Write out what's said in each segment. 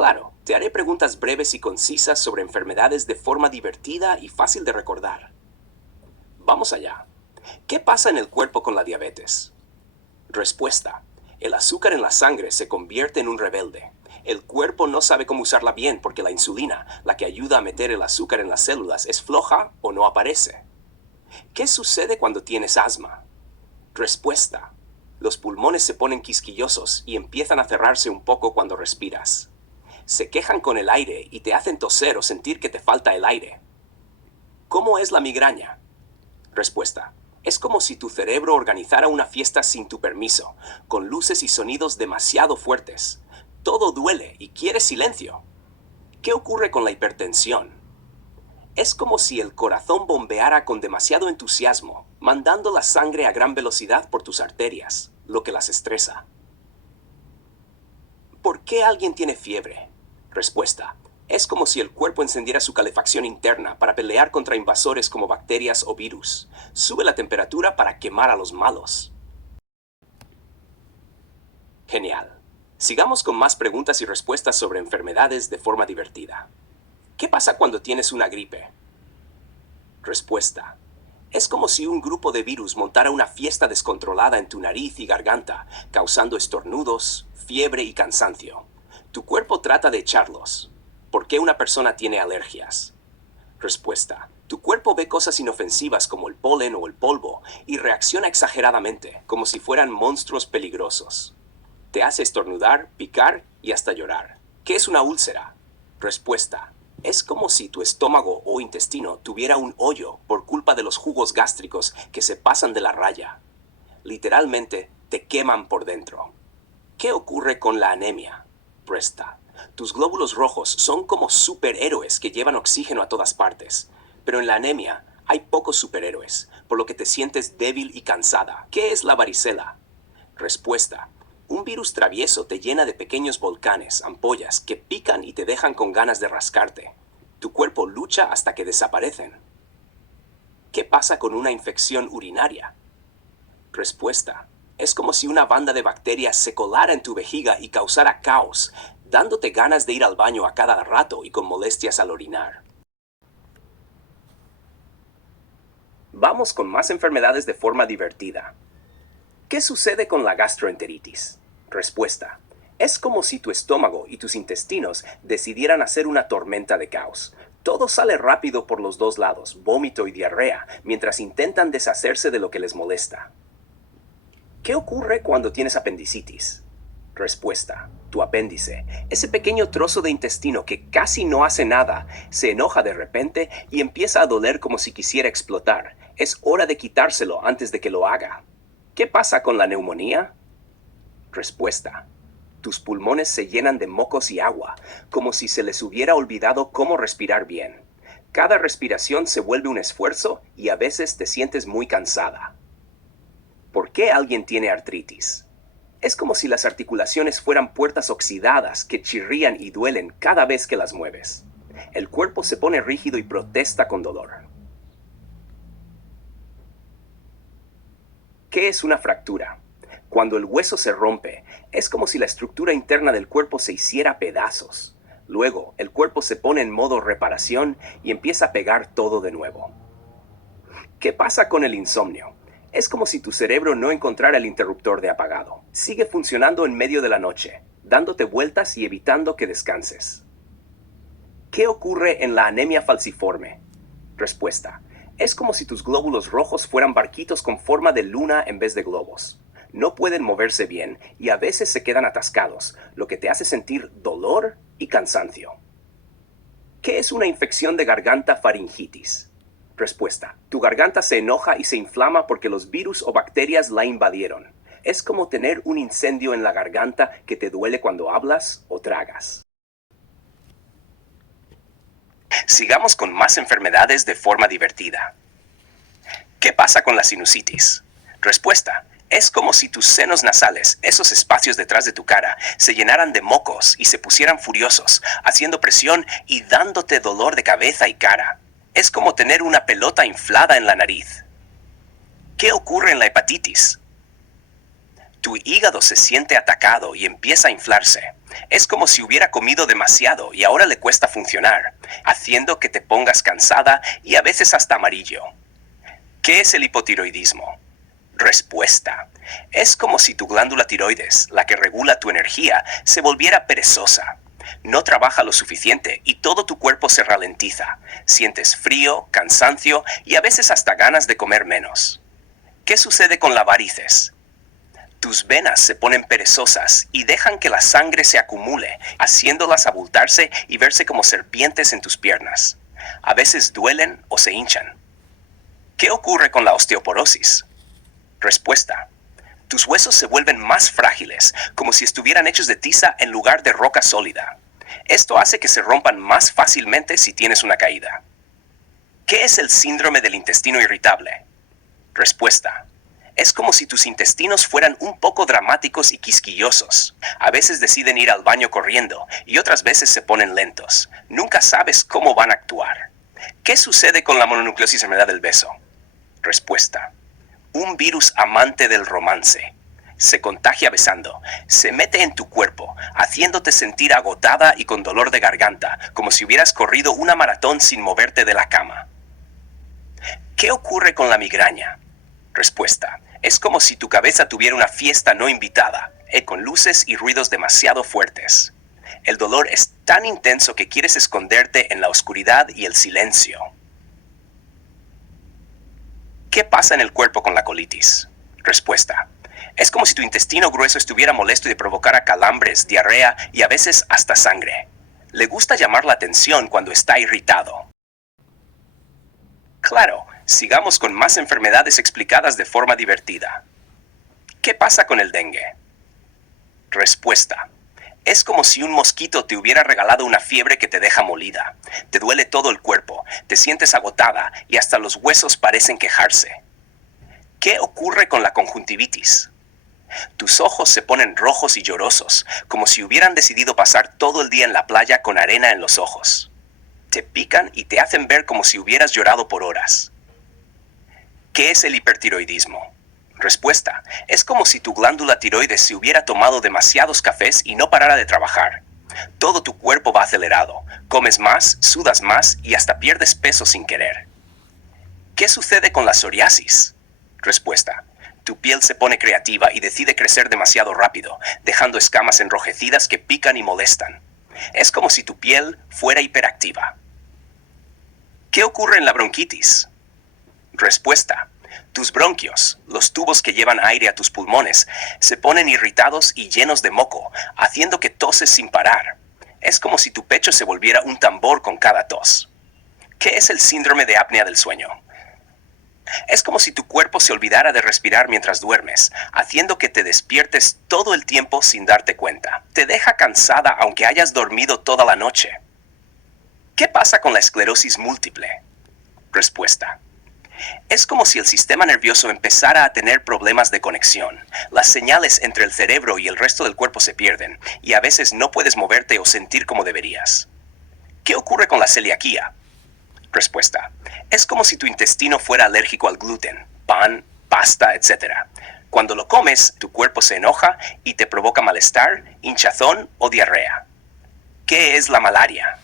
Claro, te haré preguntas breves y concisas sobre enfermedades de forma divertida y fácil de recordar. Vamos allá. ¿Qué pasa en el cuerpo con la diabetes? Respuesta. El azúcar en la sangre se convierte en un rebelde. El cuerpo no sabe cómo usarla bien porque la insulina, la que ayuda a meter el azúcar en las células, es floja o no aparece. ¿Qué sucede cuando tienes asma? Respuesta. Los pulmones se ponen quisquillosos y empiezan a cerrarse un poco cuando respiras. Se quejan con el aire y te hacen toser o sentir que te falta el aire. ¿Cómo es la migraña? Respuesta. Es como si tu cerebro organizara una fiesta sin tu permiso, con luces y sonidos demasiado fuertes. Todo duele y quiere silencio. ¿Qué ocurre con la hipertensión? Es como si el corazón bombeara con demasiado entusiasmo, mandando la sangre a gran velocidad por tus arterias, lo que las estresa. ¿Por qué alguien tiene fiebre? Respuesta. Es como si el cuerpo encendiera su calefacción interna para pelear contra invasores como bacterias o virus. Sube la temperatura para quemar a los malos. Genial. Sigamos con más preguntas y respuestas sobre enfermedades de forma divertida. ¿Qué pasa cuando tienes una gripe? Respuesta. Es como si un grupo de virus montara una fiesta descontrolada en tu nariz y garganta, causando estornudos, fiebre y cansancio. Tu cuerpo trata de echarlos. ¿Por qué una persona tiene alergias? Respuesta. Tu cuerpo ve cosas inofensivas como el polen o el polvo y reacciona exageradamente, como si fueran monstruos peligrosos. Te hace estornudar, picar y hasta llorar. ¿Qué es una úlcera? Respuesta. Es como si tu estómago o intestino tuviera un hoyo por culpa de los jugos gástricos que se pasan de la raya. Literalmente, te queman por dentro. ¿Qué ocurre con la anemia? Respuesta. Tus glóbulos rojos son como superhéroes que llevan oxígeno a todas partes, pero en la anemia hay pocos superhéroes, por lo que te sientes débil y cansada. ¿Qué es la varicela? Respuesta. Un virus travieso te llena de pequeños volcanes, ampollas, que pican y te dejan con ganas de rascarte. Tu cuerpo lucha hasta que desaparecen. ¿Qué pasa con una infección urinaria? Respuesta. Es como si una banda de bacterias se colara en tu vejiga y causara caos, dándote ganas de ir al baño a cada rato y con molestias al orinar. Vamos con más enfermedades de forma divertida. ¿Qué sucede con la gastroenteritis? Respuesta. Es como si tu estómago y tus intestinos decidieran hacer una tormenta de caos. Todo sale rápido por los dos lados, vómito y diarrea, mientras intentan deshacerse de lo que les molesta. ¿Qué ocurre cuando tienes apendicitis? Respuesta. Tu apéndice, ese pequeño trozo de intestino que casi no hace nada, se enoja de repente y empieza a doler como si quisiera explotar. Es hora de quitárselo antes de que lo haga. ¿Qué pasa con la neumonía? Respuesta. Tus pulmones se llenan de mocos y agua, como si se les hubiera olvidado cómo respirar bien. Cada respiración se vuelve un esfuerzo y a veces te sientes muy cansada. ¿Por qué alguien tiene artritis? Es como si las articulaciones fueran puertas oxidadas que chirrían y duelen cada vez que las mueves. El cuerpo se pone rígido y protesta con dolor. ¿Qué es una fractura? Cuando el hueso se rompe, es como si la estructura interna del cuerpo se hiciera pedazos. Luego, el cuerpo se pone en modo reparación y empieza a pegar todo de nuevo. ¿Qué pasa con el insomnio? Es como si tu cerebro no encontrara el interruptor de apagado. Sigue funcionando en medio de la noche, dándote vueltas y evitando que descanses. ¿Qué ocurre en la anemia falciforme? Respuesta. Es como si tus glóbulos rojos fueran barquitos con forma de luna en vez de globos. No pueden moverse bien y a veces se quedan atascados, lo que te hace sentir dolor y cansancio. ¿Qué es una infección de garganta faringitis? Respuesta. Tu garganta se enoja y se inflama porque los virus o bacterias la invadieron. Es como tener un incendio en la garganta que te duele cuando hablas o tragas. Sigamos con más enfermedades de forma divertida. ¿Qué pasa con la sinusitis? Respuesta. Es como si tus senos nasales, esos espacios detrás de tu cara, se llenaran de mocos y se pusieran furiosos, haciendo presión y dándote dolor de cabeza y cara. Es como tener una pelota inflada en la nariz. ¿Qué ocurre en la hepatitis? Tu hígado se siente atacado y empieza a inflarse. Es como si hubiera comido demasiado y ahora le cuesta funcionar, haciendo que te pongas cansada y a veces hasta amarillo. ¿Qué es el hipotiroidismo? Respuesta. Es como si tu glándula tiroides, la que regula tu energía, se volviera perezosa. No trabaja lo suficiente y todo tu cuerpo se ralentiza. Sientes frío, cansancio y a veces hasta ganas de comer menos. ¿Qué sucede con las varices? Tus venas se ponen perezosas y dejan que la sangre se acumule, haciéndolas abultarse y verse como serpientes en tus piernas. A veces duelen o se hinchan. ¿Qué ocurre con la osteoporosis? Respuesta. Tus huesos se vuelven más frágiles, como si estuvieran hechos de tiza en lugar de roca sólida. Esto hace que se rompan más fácilmente si tienes una caída. ¿Qué es el síndrome del intestino irritable? Respuesta. Es como si tus intestinos fueran un poco dramáticos y quisquillosos. A veces deciden ir al baño corriendo y otras veces se ponen lentos. Nunca sabes cómo van a actuar. ¿Qué sucede con la mononucleosis enfermedad del beso? Respuesta. Un virus amante del romance. Se contagia besando, se mete en tu cuerpo, haciéndote sentir agotada y con dolor de garganta, como si hubieras corrido una maratón sin moverte de la cama. ¿Qué ocurre con la migraña? Respuesta. Es como si tu cabeza tuviera una fiesta no invitada, con luces y ruidos demasiado fuertes. El dolor es tan intenso que quieres esconderte en la oscuridad y el silencio. ¿Qué pasa en el cuerpo con la colitis? Respuesta. Es como si tu intestino grueso estuviera molesto y te provocara calambres, diarrea y a veces hasta sangre. Le gusta llamar la atención cuando está irritado. Claro, sigamos con más enfermedades explicadas de forma divertida. ¿Qué pasa con el dengue? Respuesta. Es como si un mosquito te hubiera regalado una fiebre que te deja molida. Te duele todo el cuerpo, te sientes agotada y hasta los huesos parecen quejarse. ¿Qué ocurre con la conjuntivitis? Tus ojos se ponen rojos y llorosos, como si hubieran decidido pasar todo el día en la playa con arena en los ojos. Te pican y te hacen ver como si hubieras llorado por horas. ¿Qué es el hipertiroidismo? Respuesta. Es como si tu glándula tiroides se hubiera tomado demasiados cafés y no parara de trabajar. Todo tu cuerpo va acelerado, comes más, sudas más y hasta pierdes peso sin querer. ¿Qué sucede con la psoriasis? Respuesta. Tu piel se pone creativa y decide crecer demasiado rápido, dejando escamas enrojecidas que pican y molestan. Es como si tu piel fuera hiperactiva. ¿Qué ocurre en la bronquitis? Respuesta. Tus bronquios, los tubos que llevan aire a tus pulmones, se ponen irritados y llenos de moco, haciendo que toses sin parar. Es como si tu pecho se volviera un tambor con cada tos. ¿Qué es el síndrome de apnea del sueño? Es como si tu cuerpo se olvidara de respirar mientras duermes, haciendo que te despiertes todo el tiempo sin darte cuenta. Te deja cansada aunque hayas dormido toda la noche. ¿Qué pasa con la esclerosis múltiple? Respuesta. Es como si el sistema nervioso empezara a tener problemas de conexión. Las señales entre el cerebro y el resto del cuerpo se pierden, y a veces no puedes moverte o sentir como deberías. ¿Qué ocurre con la celiaquía? Respuesta. Es como si tu intestino fuera alérgico al gluten, pan, pasta, etc. Cuando lo comes, tu cuerpo se enoja y te provoca malestar, hinchazón o diarrea. ¿Qué es la malaria?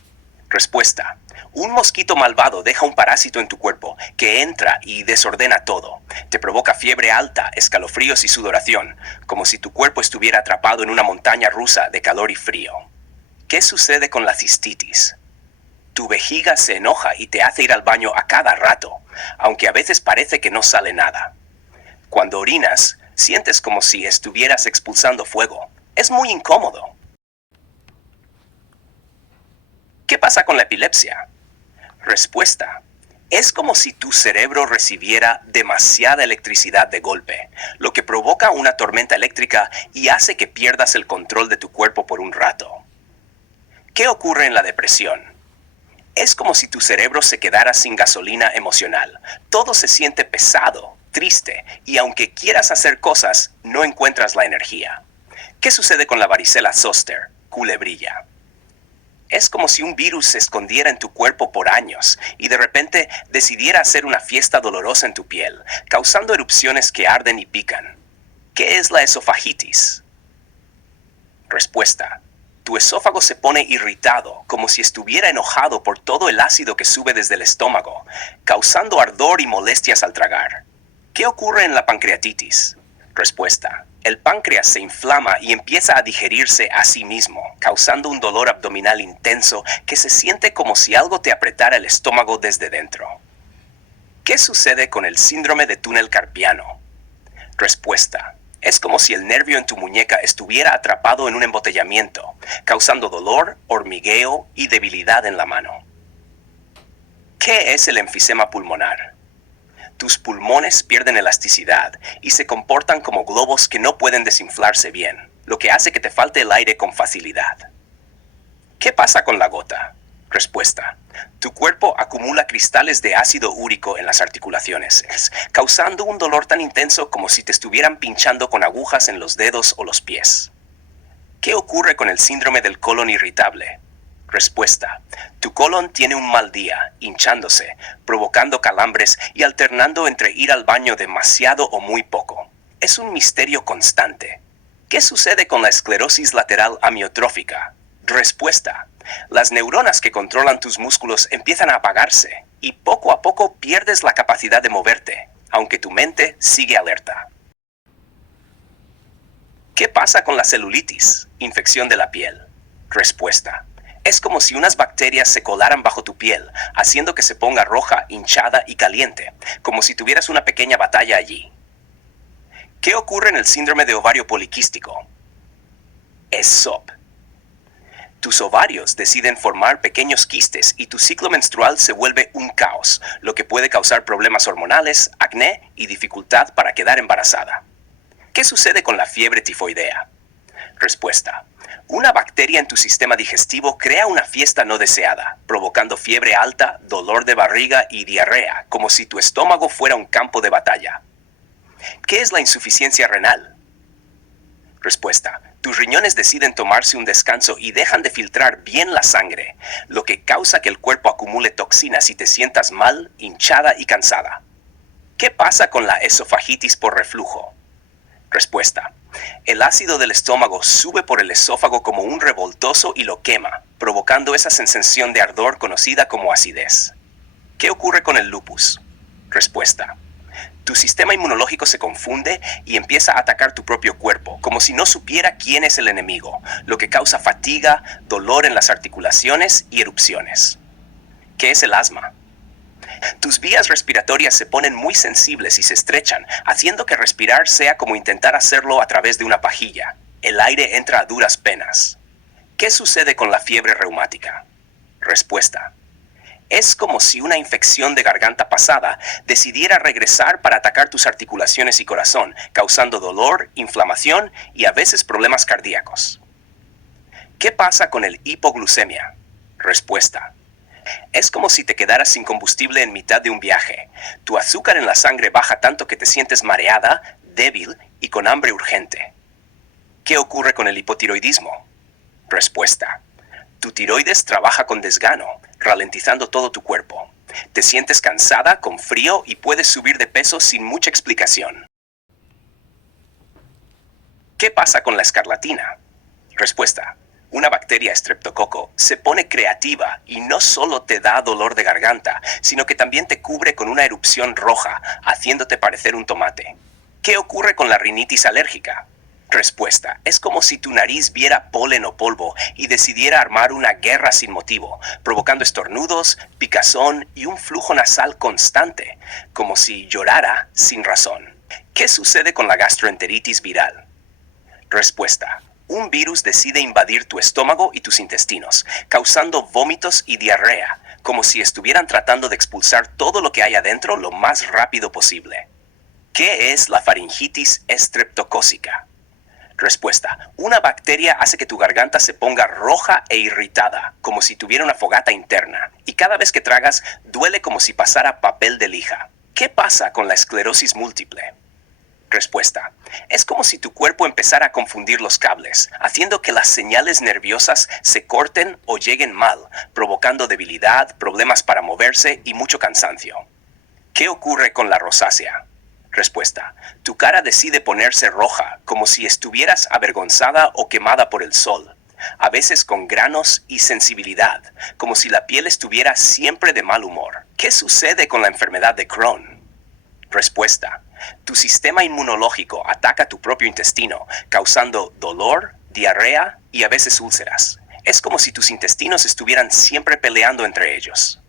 Respuesta. Un mosquito malvado deja un parásito en tu cuerpo que entra y desordena todo. Te provoca fiebre alta, escalofríos y sudoración, como si tu cuerpo estuviera atrapado en una montaña rusa de calor y frío. ¿Qué sucede con la cistitis? Tu vejiga se enoja y te hace ir al baño a cada rato, aunque a veces parece que no sale nada. Cuando orinas, sientes como si estuvieras expulsando fuego. Es muy incómodo. ¿Qué pasa con la epilepsia? Respuesta. Es como si tu cerebro recibiera demasiada electricidad de golpe, lo que provoca una tormenta eléctrica y hace que pierdas el control de tu cuerpo por un rato. ¿Qué ocurre en la depresión? Es como si tu cerebro se quedara sin gasolina emocional. Todo se siente pesado, triste, y aunque quieras hacer cosas, no encuentras la energía. ¿Qué sucede con la varicela zóster, culebrilla? Es como si un virus se escondiera en tu cuerpo por años y de repente decidiera hacer una fiesta dolorosa en tu piel, causando erupciones que arden y pican. ¿Qué es la esofagitis? Respuesta. Tu esófago se pone irritado, como si estuviera enojado por todo el ácido que sube desde el estómago, causando ardor y molestias al tragar. ¿Qué ocurre en la pancreatitis? Respuesta. El páncreas se inflama y empieza a digerirse a sí mismo, causando un dolor abdominal intenso que se siente como si algo te apretara el estómago desde dentro. ¿Qué sucede con el síndrome de túnel carpiano? Respuesta. Es como si el nervio en tu muñeca estuviera atrapado en un embotellamiento, causando dolor, hormigueo y debilidad en la mano. ¿Qué es el enfisema pulmonar? Tus pulmones pierden elasticidad y se comportan como globos que no pueden desinflarse bien, lo que hace que te falte el aire con facilidad. ¿Qué pasa con la gota? Respuesta. Tu cuerpo acumula cristales de ácido úrico en las articulaciones, causando un dolor tan intenso como si te estuvieran pinchando con agujas en los dedos o los pies. ¿Qué ocurre con el síndrome del colon irritable? Respuesta. Tu colon tiene un mal día, hinchándose, provocando calambres y alternando entre ir al baño demasiado o muy poco. Es un misterio constante. ¿Qué sucede con la esclerosis lateral amiotrófica? Respuesta. Las neuronas que controlan tus músculos empiezan a apagarse y poco a poco pierdes la capacidad de moverte, aunque tu mente sigue alerta. ¿Qué pasa con la celulitis, infección de la piel? Respuesta. Es como si unas bacterias se colaran bajo tu piel, haciendo que se ponga roja, hinchada y caliente, como si tuvieras una pequeña batalla allí. ¿Qué ocurre en el síndrome de ovario poliquístico? Es SOP. Tus ovarios deciden formar pequeños quistes y tu ciclo menstrual se vuelve un caos, lo que puede causar problemas hormonales, acné y dificultad para quedar embarazada. ¿Qué sucede con la fiebre tifoidea? Respuesta. Una bacteria en tu sistema digestivo crea una fiesta no deseada, provocando fiebre alta, dolor de barriga y diarrea, como si tu estómago fuera un campo de batalla. ¿Qué es la insuficiencia renal? Respuesta. Tus riñones deciden tomarse un descanso y dejan de filtrar bien la sangre, lo que causa que el cuerpo acumule toxinas y te sientas mal, hinchada y cansada. ¿Qué pasa con la esofagitis por reflujo? Respuesta. El ácido del estómago sube por el esófago como un revoltoso y lo quema, provocando esa sensación de ardor conocida como acidez. ¿Qué ocurre con el lupus? Respuesta. Tu sistema inmunológico se confunde y empieza a atacar tu propio cuerpo, como si no supiera quién es el enemigo, lo que causa fatiga, dolor en las articulaciones y erupciones. ¿Qué es el asma? Tus vías respiratorias se ponen muy sensibles y se estrechan, haciendo que respirar sea como intentar hacerlo a través de una pajilla. El aire entra a duras penas. ¿Qué sucede con la fiebre reumática? Respuesta. Es como si una infección de garganta pasada decidiera regresar para atacar tus articulaciones y corazón, causando dolor, inflamación y a veces problemas cardíacos. ¿Qué pasa con el hipoglucemia? Respuesta. Es como si te quedaras sin combustible en mitad de un viaje. Tu azúcar en la sangre baja tanto que te sientes mareada, débil y con hambre urgente. ¿Qué ocurre con el hipotiroidismo? Respuesta. Tu tiroides trabaja con desgano, ralentizando todo tu cuerpo. Te sientes cansada, con frío y puedes subir de peso sin mucha explicación. ¿Qué pasa con la escarlatina? Respuesta. Una bacteria estreptococo se pone creativa y no solo te da dolor de garganta, sino que también te cubre con una erupción roja, haciéndote parecer un tomate. ¿Qué ocurre con la rinitis alérgica? Respuesta. Es como si tu nariz viera polen o polvo y decidiera armar una guerra sin motivo, provocando estornudos, picazón y un flujo nasal constante, como si llorara sin razón. ¿Qué sucede con la gastroenteritis viral? Respuesta. Un virus decide invadir tu estómago y tus intestinos, causando vómitos y diarrea, como si estuvieran tratando de expulsar todo lo que hay adentro lo más rápido posible. ¿Qué es la faringitis estreptocócica? Respuesta. Una bacteria hace que tu garganta se ponga roja e irritada, como si tuviera una fogata interna, y cada vez que tragas duele como si pasara papel de lija. ¿Qué pasa con la esclerosis múltiple? Respuesta. Es como si tu cuerpo empezara a confundir los cables, haciendo que las señales nerviosas se corten o lleguen mal, provocando debilidad, problemas para moverse y mucho cansancio. ¿Qué ocurre con la rosácea? Respuesta. Tu cara decide ponerse roja, como si estuvieras avergonzada o quemada por el sol. A veces con granos y sensibilidad, como si la piel estuviera siempre de mal humor. ¿Qué sucede con la enfermedad de Crohn? Respuesta. Tu sistema inmunológico ataca tu propio intestino, causando dolor, diarrea y a veces úlceras. Es como si tus intestinos estuvieran siempre peleando entre ellos.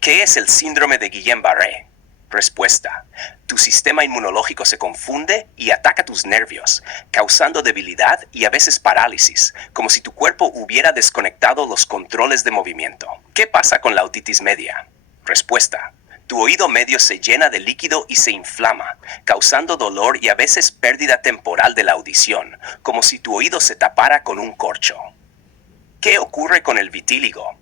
¿Qué es el síndrome de Guillain-Barré? Respuesta. Tu sistema inmunológico se confunde y ataca tus nervios, causando debilidad y a veces parálisis, como si tu cuerpo hubiera desconectado los controles de movimiento. ¿Qué pasa con la otitis media? Respuesta. Tu oído medio se llena de líquido y se inflama, causando dolor y a veces pérdida temporal de la audición, como si tu oído se tapara con un corcho. ¿Qué ocurre con el vitíligo?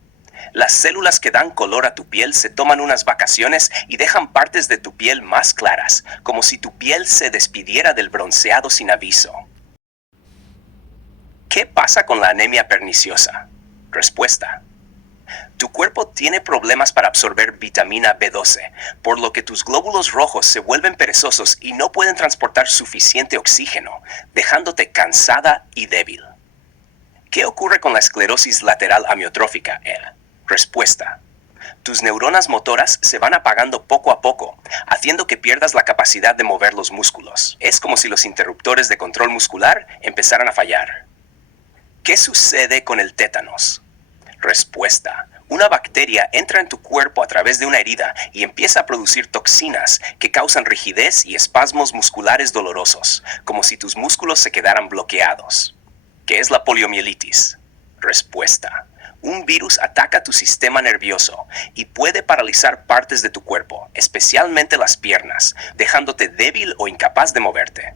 Las células que dan color a tu piel se toman unas vacaciones y dejan partes de tu piel más claras, como si tu piel se despidiera del bronceado sin aviso. ¿Qué pasa con la anemia perniciosa? Respuesta. Tu cuerpo tiene problemas para absorber vitamina B12, por lo que tus glóbulos rojos se vuelven perezosos y no pueden transportar suficiente oxígeno, dejándote cansada y débil. ¿Qué ocurre con la esclerosis lateral amiotrófica? Respuesta. Tus neuronas motoras se van apagando poco a poco, haciendo que pierdas la capacidad de mover los músculos. Es como si los interruptores de control muscular empezaran a fallar. ¿Qué sucede con el tétanos? Respuesta. Una bacteria entra en tu cuerpo a través de una herida y empieza a producir toxinas que causan rigidez y espasmos musculares dolorosos, como si tus músculos se quedaran bloqueados. ¿Qué es la poliomielitis? Respuesta. Un virus ataca tu sistema nervioso y puede paralizar partes de tu cuerpo, especialmente las piernas, dejándote débil o incapaz de moverte.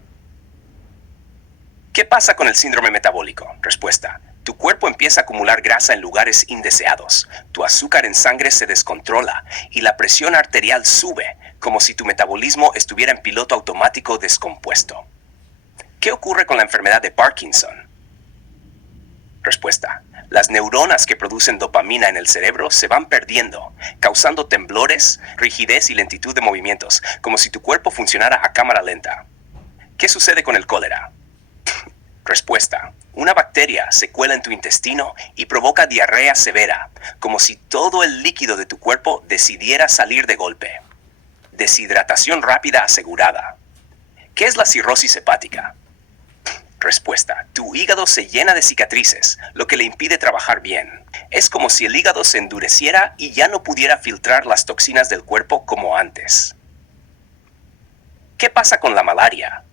¿Qué pasa con el síndrome metabólico? Respuesta. Tu cuerpo empieza a acumular grasa en lugares indeseados, tu azúcar en sangre se descontrola y la presión arterial sube, como si tu metabolismo estuviera en piloto automático descompuesto. ¿Qué ocurre con la enfermedad de Parkinson? Respuesta. Las neuronas que producen dopamina en el cerebro se van perdiendo, causando temblores, rigidez y lentitud de movimientos, como si tu cuerpo funcionara a cámara lenta. ¿Qué sucede con el cólera? Respuesta. Una bacteria se cuela en tu intestino y provoca diarrea severa, como si todo el líquido de tu cuerpo decidiera salir de golpe. Deshidratación rápida asegurada. ¿Qué es la cirrosis hepática? Respuesta. Tu hígado se llena de cicatrices, lo que le impide trabajar bien. Es como si el hígado se endureciera y ya no pudiera filtrar las toxinas del cuerpo como antes. ¿Qué pasa con la malaria?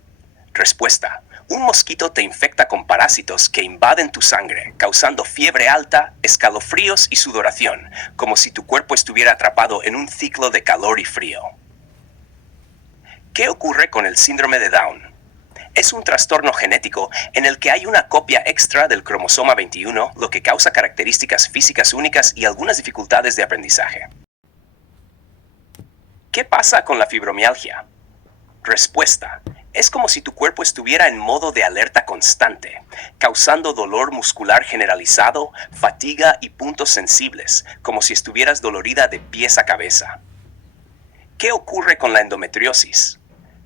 Respuesta. Un mosquito te infecta con parásitos que invaden tu sangre, causando fiebre alta, escalofríos y sudoración, como si tu cuerpo estuviera atrapado en un ciclo de calor y frío. ¿Qué ocurre con el síndrome de Down? Es un trastorno genético en el que hay una copia extra del cromosoma 21, lo que causa características físicas únicas y algunas dificultades de aprendizaje. ¿Qué pasa con la fibromialgia? Respuesta. Es como si tu cuerpo estuviera en modo de alerta constante, causando dolor muscular generalizado, fatiga y puntos sensibles, como si estuvieras dolorida de pies a cabeza. ¿Qué ocurre con la endometriosis?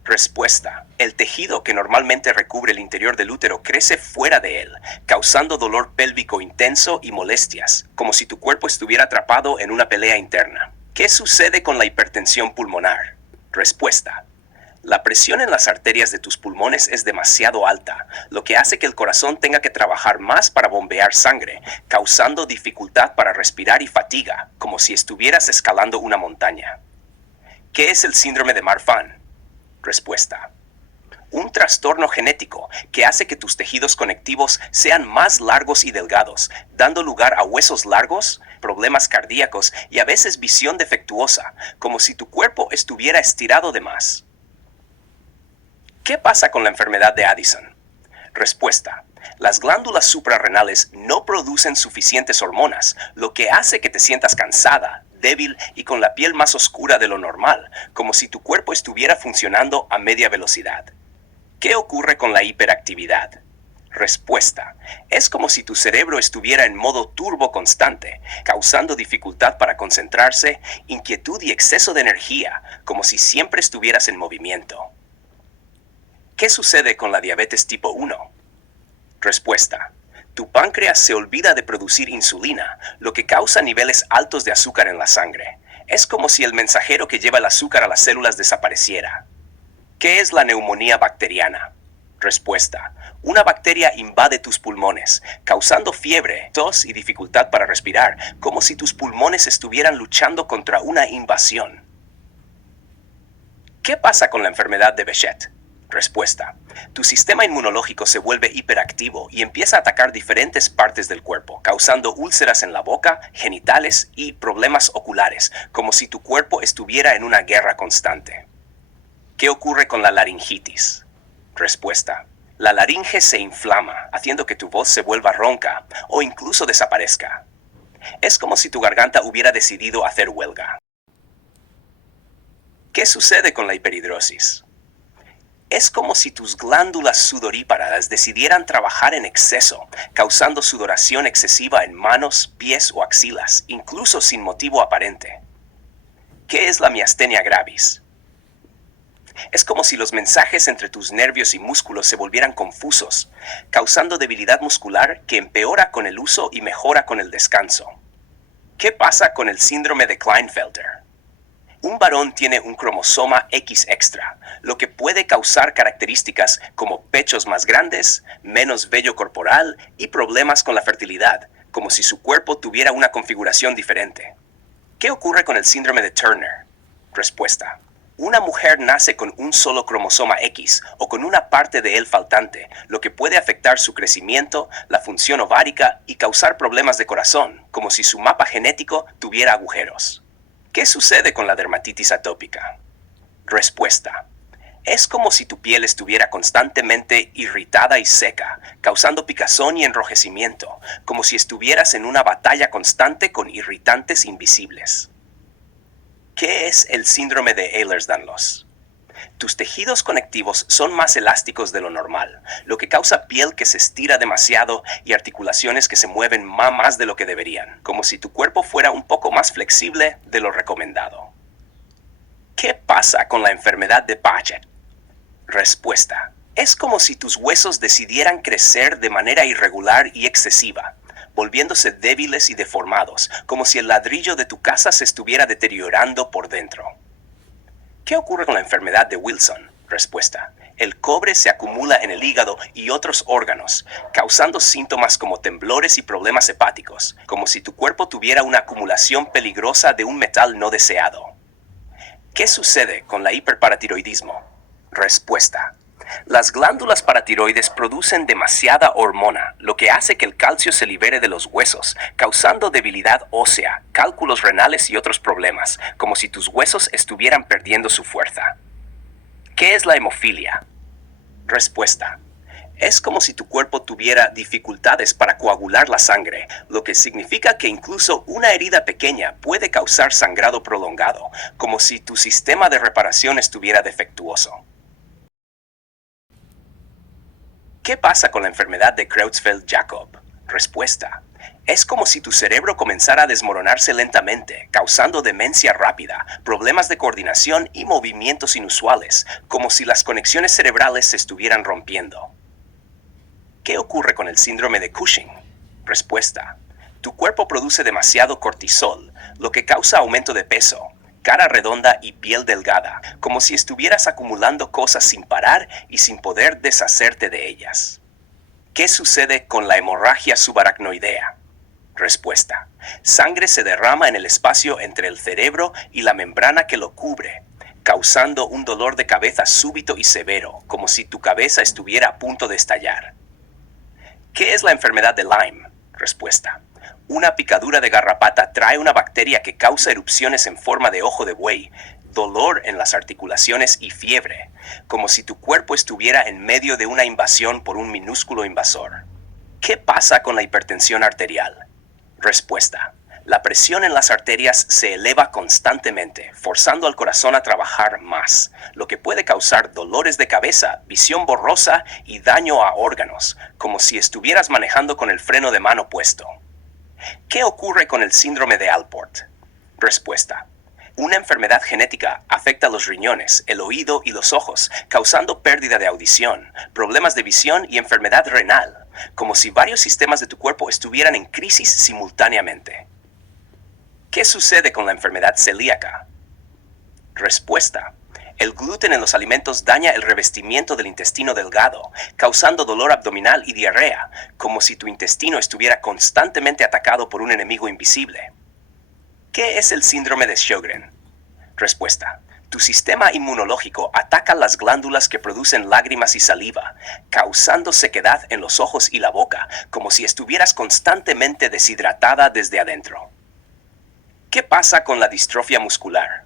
Respuesta. El tejido que normalmente recubre el interior del útero crece fuera de él, causando dolor pélvico intenso y molestias, como si tu cuerpo estuviera atrapado en una pelea interna. ¿Qué sucede con la hipertensión pulmonar? Respuesta. La presión en las arterias de tus pulmones es demasiado alta, lo que hace que el corazón tenga que trabajar más para bombear sangre, causando dificultad para respirar y fatiga, como si estuvieras escalando una montaña. ¿Qué es el síndrome de Marfan? Respuesta. Un trastorno genético que hace que tus tejidos conectivos sean más largos y delgados, dando lugar a huesos largos, problemas cardíacos y a veces visión defectuosa, como si tu cuerpo estuviera estirado de más. ¿Qué pasa con la enfermedad de Addison? Respuesta. Las glándulas suprarrenales no producen suficientes hormonas, lo que hace que te sientas cansada, débil y con la piel más oscura de lo normal, como si tu cuerpo estuviera funcionando a media velocidad. ¿Qué ocurre con la hiperactividad? Respuesta. Es como si tu cerebro estuviera en modo turbo constante, causando dificultad para concentrarse, inquietud y exceso de energía, como si siempre estuvieras en movimiento. ¿Qué sucede con la diabetes tipo 1? Respuesta. Tu páncreas se olvida de producir insulina, lo que causa niveles altos de azúcar en la sangre. Es como si el mensajero que lleva el azúcar a las células desapareciera. ¿Qué es la neumonía bacteriana? Respuesta. Una bacteria invade tus pulmones, causando fiebre, tos y dificultad para respirar, como si tus pulmones estuvieran luchando contra una invasión. ¿Qué pasa con la enfermedad de Behçet? Respuesta. Tu sistema inmunológico se vuelve hiperactivo y empieza a atacar diferentes partes del cuerpo, causando úlceras en la boca, genitales y problemas oculares, como si tu cuerpo estuviera en una guerra constante. ¿Qué ocurre con la laringitis? Respuesta. La laringe se inflama, haciendo que tu voz se vuelva ronca o incluso desaparezca. Es como si tu garganta hubiera decidido hacer huelga. ¿Qué sucede con la hiperhidrosis? Es como si tus glándulas sudoríparas decidieran trabajar en exceso, causando sudoración excesiva en manos, pies o axilas, incluso sin motivo aparente. ¿Qué es la miastenia gravis? Es como si los mensajes entre tus nervios y músculos se volvieran confusos, causando debilidad muscular que empeora con el uso y mejora con el descanso. ¿Qué pasa con el síndrome de Klinefelter? Un varón tiene un cromosoma X extra, lo que puede causar características como pechos más grandes, menos vello corporal y problemas con la fertilidad, como si su cuerpo tuviera una configuración diferente. ¿Qué ocurre con el síndrome de Turner? Respuesta. Una mujer nace con un solo cromosoma X o con una parte de él faltante, lo que puede afectar su crecimiento, la función ovárica y causar problemas de corazón, como si su mapa genético tuviera agujeros. ¿Qué sucede con la dermatitis atópica? Respuesta. Es como si tu piel estuviera constantemente irritada y seca, causando picazón y enrojecimiento, como si estuvieras en una batalla constante con irritantes invisibles. ¿Qué es el síndrome de Ehlers-Danlos? Tus tejidos conectivos son más elásticos de lo normal, lo que causa piel que se estira demasiado y articulaciones que se mueven más de lo que deberían, como si tu cuerpo fuera un poco más flexible de lo recomendado. ¿Qué pasa con la enfermedad de Behçet? Respuesta. Es como si tus huesos decidieran crecer de manera irregular y excesiva, volviéndose débiles y deformados, como si el ladrillo de tu casa se estuviera deteriorando por dentro. ¿Qué ocurre con la enfermedad de Wilson? Respuesta. El cobre se acumula en el hígado y otros órganos, causando síntomas como temblores y problemas hepáticos, como si tu cuerpo tuviera una acumulación peligrosa de un metal no deseado. ¿Qué sucede con la hiperparatiroidismo? Respuesta. Las glándulas paratiroides producen demasiada hormona, lo que hace que el calcio se libere de los huesos, causando debilidad ósea, cálculos renales y otros problemas, como si tus huesos estuvieran perdiendo su fuerza. ¿Qué es la hemofilia? Respuesta. Es como si tu cuerpo tuviera dificultades para coagular la sangre, lo que significa que incluso una herida pequeña puede causar sangrado prolongado, como si tu sistema de reparación estuviera defectuoso. ¿Qué pasa con la enfermedad de Creutzfeldt-Jakob? Respuesta. Es como si tu cerebro comenzara a desmoronarse lentamente, causando demencia rápida, problemas de coordinación y movimientos inusuales, como si las conexiones cerebrales se estuvieran rompiendo. ¿Qué ocurre con el síndrome de Cushing? Respuesta. Tu cuerpo produce demasiado cortisol, lo que causa aumento de peso, cara redonda y piel delgada, como si estuvieras acumulando cosas sin parar y sin poder deshacerte de ellas. ¿Qué sucede con la hemorragia subaracnoidea? Respuesta. Sangre se derrama en el espacio entre el cerebro y la membrana que lo cubre, causando un dolor de cabeza súbito y severo, como si tu cabeza estuviera a punto de estallar. ¿Qué es la enfermedad de Lyme? Respuesta. Una picadura de garrapata trae una bacteria que causa erupciones en forma de ojo de buey, dolor en las articulaciones y fiebre, como si tu cuerpo estuviera en medio de una invasión por un minúsculo invasor. ¿Qué pasa con la hipertensión arterial? Respuesta. La presión en las arterias se eleva constantemente, forzando al corazón a trabajar más, lo que puede causar dolores de cabeza, visión borrosa y daño a órganos, como si estuvieras manejando con el freno de mano puesto. ¿Qué ocurre con el síndrome de Alport? Respuesta. Una enfermedad genética afecta los riñones, el oído y los ojos, causando pérdida de audición, problemas de visión y enfermedad renal, como si varios sistemas de tu cuerpo estuvieran en crisis simultáneamente. ¿Qué sucede con la enfermedad celíaca? Respuesta. El gluten en los alimentos daña el revestimiento del intestino delgado, causando dolor abdominal y diarrea, como si tu intestino estuviera constantemente atacado por un enemigo invisible. ¿Qué es el síndrome de Sjögren? Respuesta. Tu sistema inmunológico ataca las glándulas que producen lágrimas y saliva, causando sequedad en los ojos y la boca, como si estuvieras constantemente deshidratada desde adentro. ¿Qué pasa con la distrofia muscular?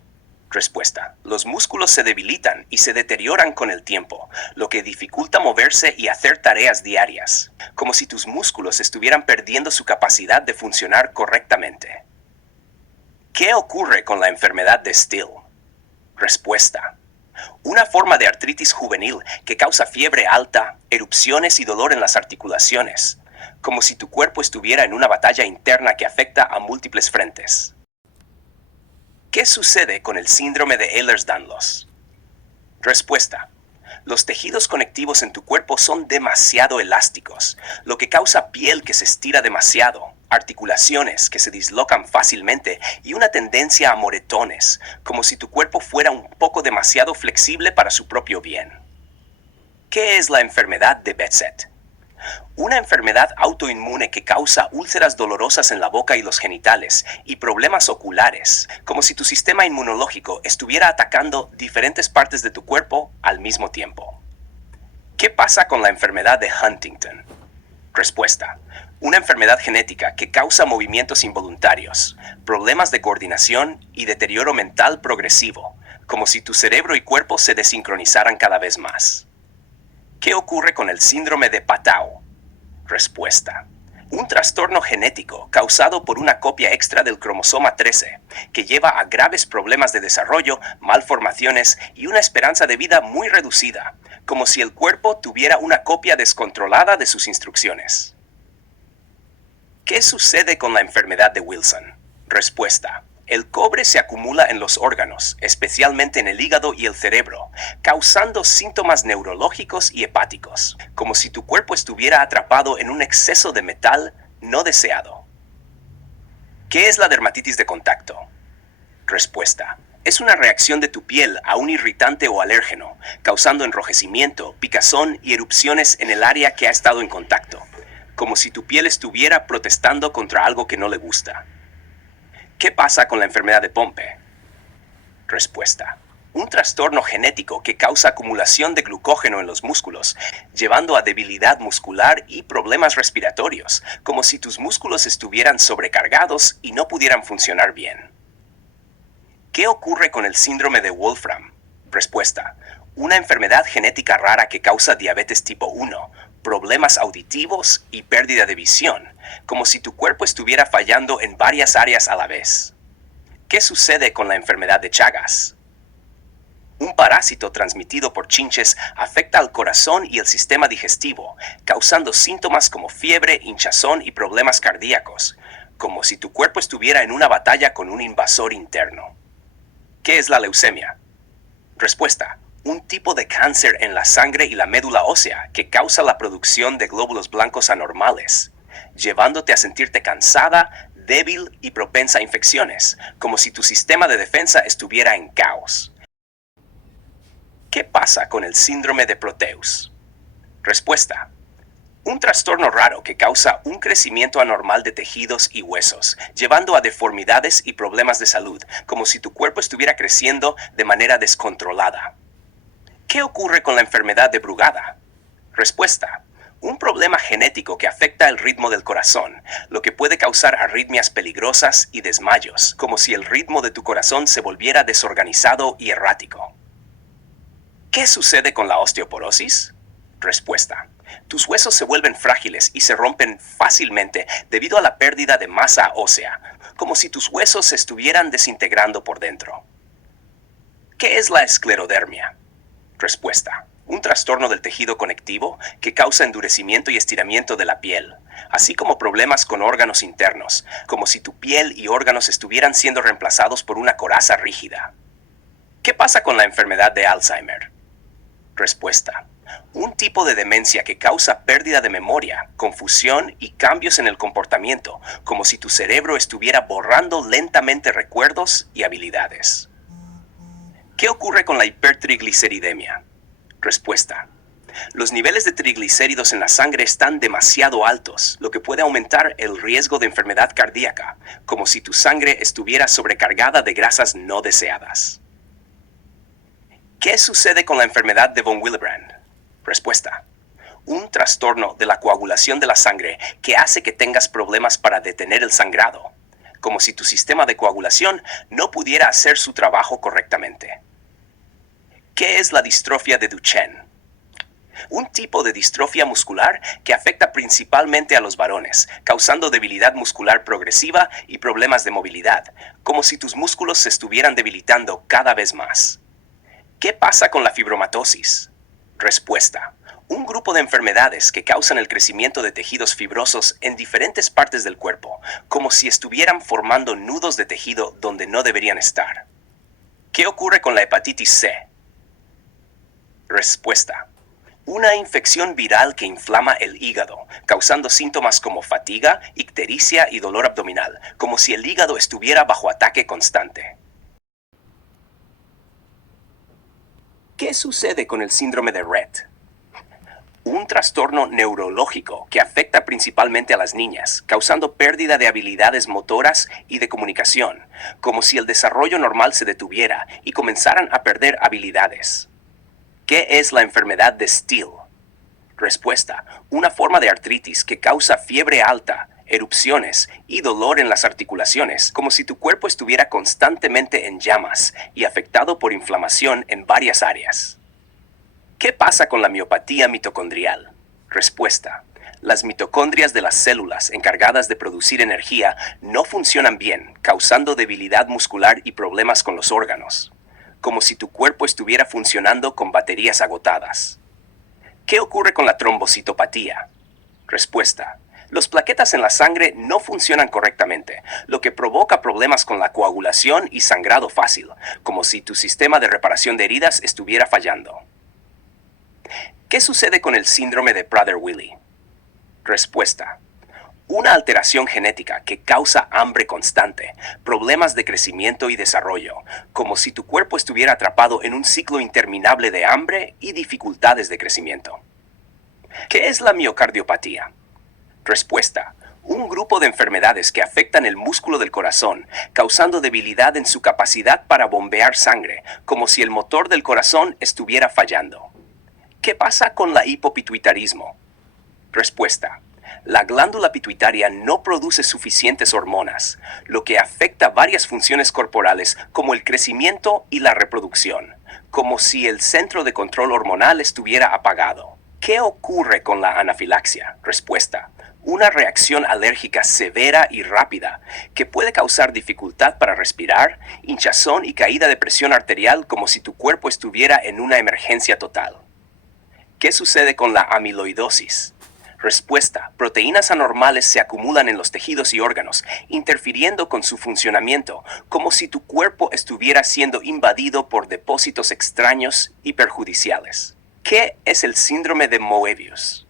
Respuesta. Los músculos se debilitan y se deterioran con el tiempo, lo que dificulta moverse y hacer tareas diarias, como si tus músculos estuvieran perdiendo su capacidad de funcionar correctamente. ¿Qué ocurre con la enfermedad de Still? Respuesta. Una forma de artritis juvenil que causa fiebre alta, erupciones y dolor en las articulaciones, como si tu cuerpo estuviera en una batalla interna que afecta a múltiples frentes. ¿Qué sucede con el síndrome de Ehlers-Danlos? Respuesta. Los tejidos conectivos en tu cuerpo son demasiado elásticos, lo que causa piel que se estira demasiado, articulaciones que se dislocan fácilmente y una tendencia a moretones, como si tu cuerpo fuera un poco demasiado flexible para su propio bien. ¿Qué es la enfermedad de Behçet? Una enfermedad autoinmune que causa úlceras dolorosas en la boca y los genitales y problemas oculares, como si tu sistema inmunológico estuviera atacando diferentes partes de tu cuerpo al mismo tiempo. ¿Qué pasa con la enfermedad de Huntington? Respuesta. Una enfermedad genética que causa movimientos involuntarios, problemas de coordinación y deterioro mental progresivo, como si tu cerebro y cuerpo se desincronizaran cada vez más. ¿Qué ocurre con el síndrome de Patau? Respuesta. Un trastorno genético causado por una copia extra del cromosoma 13, que lleva a graves problemas de desarrollo, malformaciones y una esperanza de vida muy reducida, como si el cuerpo tuviera una copia descontrolada de sus instrucciones. ¿Qué sucede con la enfermedad de Wilson? Respuesta. El cobre se acumula en los órganos, especialmente en el hígado y el cerebro, causando síntomas neurológicos y hepáticos, como si tu cuerpo estuviera atrapado en un exceso de metal no deseado. ¿Qué es la dermatitis de contacto? Respuesta. Es una reacción de tu piel a un irritante o alérgeno, causando enrojecimiento, picazón y erupciones en el área que ha estado en contacto, como si tu piel estuviera protestando contra algo que no le gusta. ¿Qué pasa con la enfermedad de Pompe? Respuesta. Un trastorno genético que causa acumulación de glucógeno en los músculos, llevando a debilidad muscular y problemas respiratorios, como si tus músculos estuvieran sobrecargados y no pudieran funcionar bien. ¿Qué ocurre con el síndrome de Wolfram? Respuesta. Una enfermedad genética rara que causa diabetes tipo 1, problemas auditivos y pérdida de visión, como si tu cuerpo estuviera fallando en varias áreas a la vez. ¿Qué sucede con la enfermedad de Chagas? Un parásito transmitido por chinches afecta al corazón y el sistema digestivo, causando síntomas como fiebre, hinchazón y problemas cardíacos, como si tu cuerpo estuviera en una batalla con un invasor interno. ¿Qué es la leucemia? Respuesta. Un tipo de cáncer en la sangre y la médula ósea que causa la producción de glóbulos blancos anormales, llevándote a sentirte cansada, débil y propensa a infecciones, como si tu sistema de defensa estuviera en caos. ¿Qué pasa con el síndrome de Proteus? Respuesta. Un trastorno raro que causa un crecimiento anormal de tejidos y huesos, llevando a deformidades y problemas de salud, como si tu cuerpo estuviera creciendo de manera descontrolada. ¿Qué ocurre con la enfermedad de Brugada? Respuesta. Un problema genético que afecta el ritmo del corazón, lo que puede causar arritmias peligrosas y desmayos, como si el ritmo de tu corazón se volviera desorganizado y errático. ¿Qué sucede con la osteoporosis? Respuesta. Tus huesos se vuelven frágiles y se rompen fácilmente debido a la pérdida de masa ósea, como si tus huesos se estuvieran desintegrando por dentro. ¿Qué es la esclerodermia? Respuesta. un trastorno del tejido conectivo que causa endurecimiento y estiramiento de la piel, así como problemas con órganos internos, como si tu piel y órganos estuvieran siendo reemplazados por una coraza rígida. ¿Qué pasa con la enfermedad de Alzheimer? Respuesta: un tipo de demencia que causa pérdida de memoria, confusión y cambios en el comportamiento, como si tu cerebro estuviera borrando lentamente recuerdos y habilidades. ¿Qué ocurre con la hipertrigliceridemia? Respuesta: los niveles de triglicéridos en la sangre están demasiado altos, lo que puede aumentar el riesgo de enfermedad cardíaca, como si tu sangre estuviera sobrecargada de grasas no deseadas. ¿Qué sucede con la enfermedad de von Willebrand? Respuesta: un trastorno de la coagulación de la sangre que hace que tengas problemas para detener el sangrado, como si tu sistema de coagulación no pudiera hacer su trabajo correctamente. ¿Qué es la distrofia de Duchenne? Un tipo de distrofia muscular que afecta principalmente a los varones, causando debilidad muscular progresiva y problemas de movilidad, como si tus músculos se estuvieran debilitando cada vez más. ¿Qué pasa con la fibromatosis? Respuesta: un grupo de enfermedades que causan el crecimiento de tejidos fibrosos en diferentes partes del cuerpo, como si estuvieran formando nudos de tejido donde no deberían estar. ¿Qué ocurre con la hepatitis C? Respuesta: una infección viral que inflama el hígado, causando síntomas como fatiga, ictericia y dolor abdominal, como si el hígado estuviera bajo ataque constante. ¿Qué sucede con el síndrome de Rett? Un trastorno neurológico que afecta principalmente a las niñas, causando pérdida de habilidades motoras y de comunicación, como si el desarrollo normal se detuviera y comenzaran a perder habilidades. ¿Qué es la enfermedad de Steele? Respuesta: una forma de artritis que causa fiebre alta, erupciones y dolor en las articulaciones, como si tu cuerpo estuviera constantemente en llamas y afectado por inflamación en varias áreas. ¿Qué pasa con la miopatía mitocondrial? Respuesta: las mitocondrias de las células encargadas de producir energía no funcionan bien, causando debilidad muscular y problemas con los órganos, como si tu cuerpo estuviera funcionando con baterías agotadas. ¿Qué ocurre con la trombocitopatía? Respuesta: los plaquetas en la sangre no funcionan correctamente, lo que provoca problemas con la coagulación y sangrado fácil, como si tu sistema de reparación de heridas estuviera fallando. ¿Qué sucede con el síndrome de Prader-Willi? Respuesta: una alteración genética que causa hambre constante, problemas de crecimiento y desarrollo, como si tu cuerpo estuviera atrapado en un ciclo interminable de hambre y dificultades de crecimiento. ¿Qué es la miocardiopatía? Respuesta: un grupo de enfermedades que afectan el músculo del corazón, causando debilidad en su capacidad para bombear sangre, como si el motor del corazón estuviera fallando. ¿Qué pasa con la hipopituitarismo? Respuesta: la glándula pituitaria no produce suficientes hormonas, lo que afecta varias funciones corporales como el crecimiento y la reproducción, como si el centro de control hormonal estuviera apagado. ¿Qué ocurre con la anafilaxia? Respuesta: una reacción alérgica severa y rápida que puede causar dificultad para respirar, hinchazón y caída de presión arterial, como si tu cuerpo estuviera en una emergencia total. ¿Qué sucede con la amiloidosis? Respuesta: proteínas anormales se acumulan en los tejidos y órganos, interfiriendo con su funcionamiento, como si tu cuerpo estuviera siendo invadido por depósitos extraños y perjudiciales. ¿Qué es el síndrome de Moebius?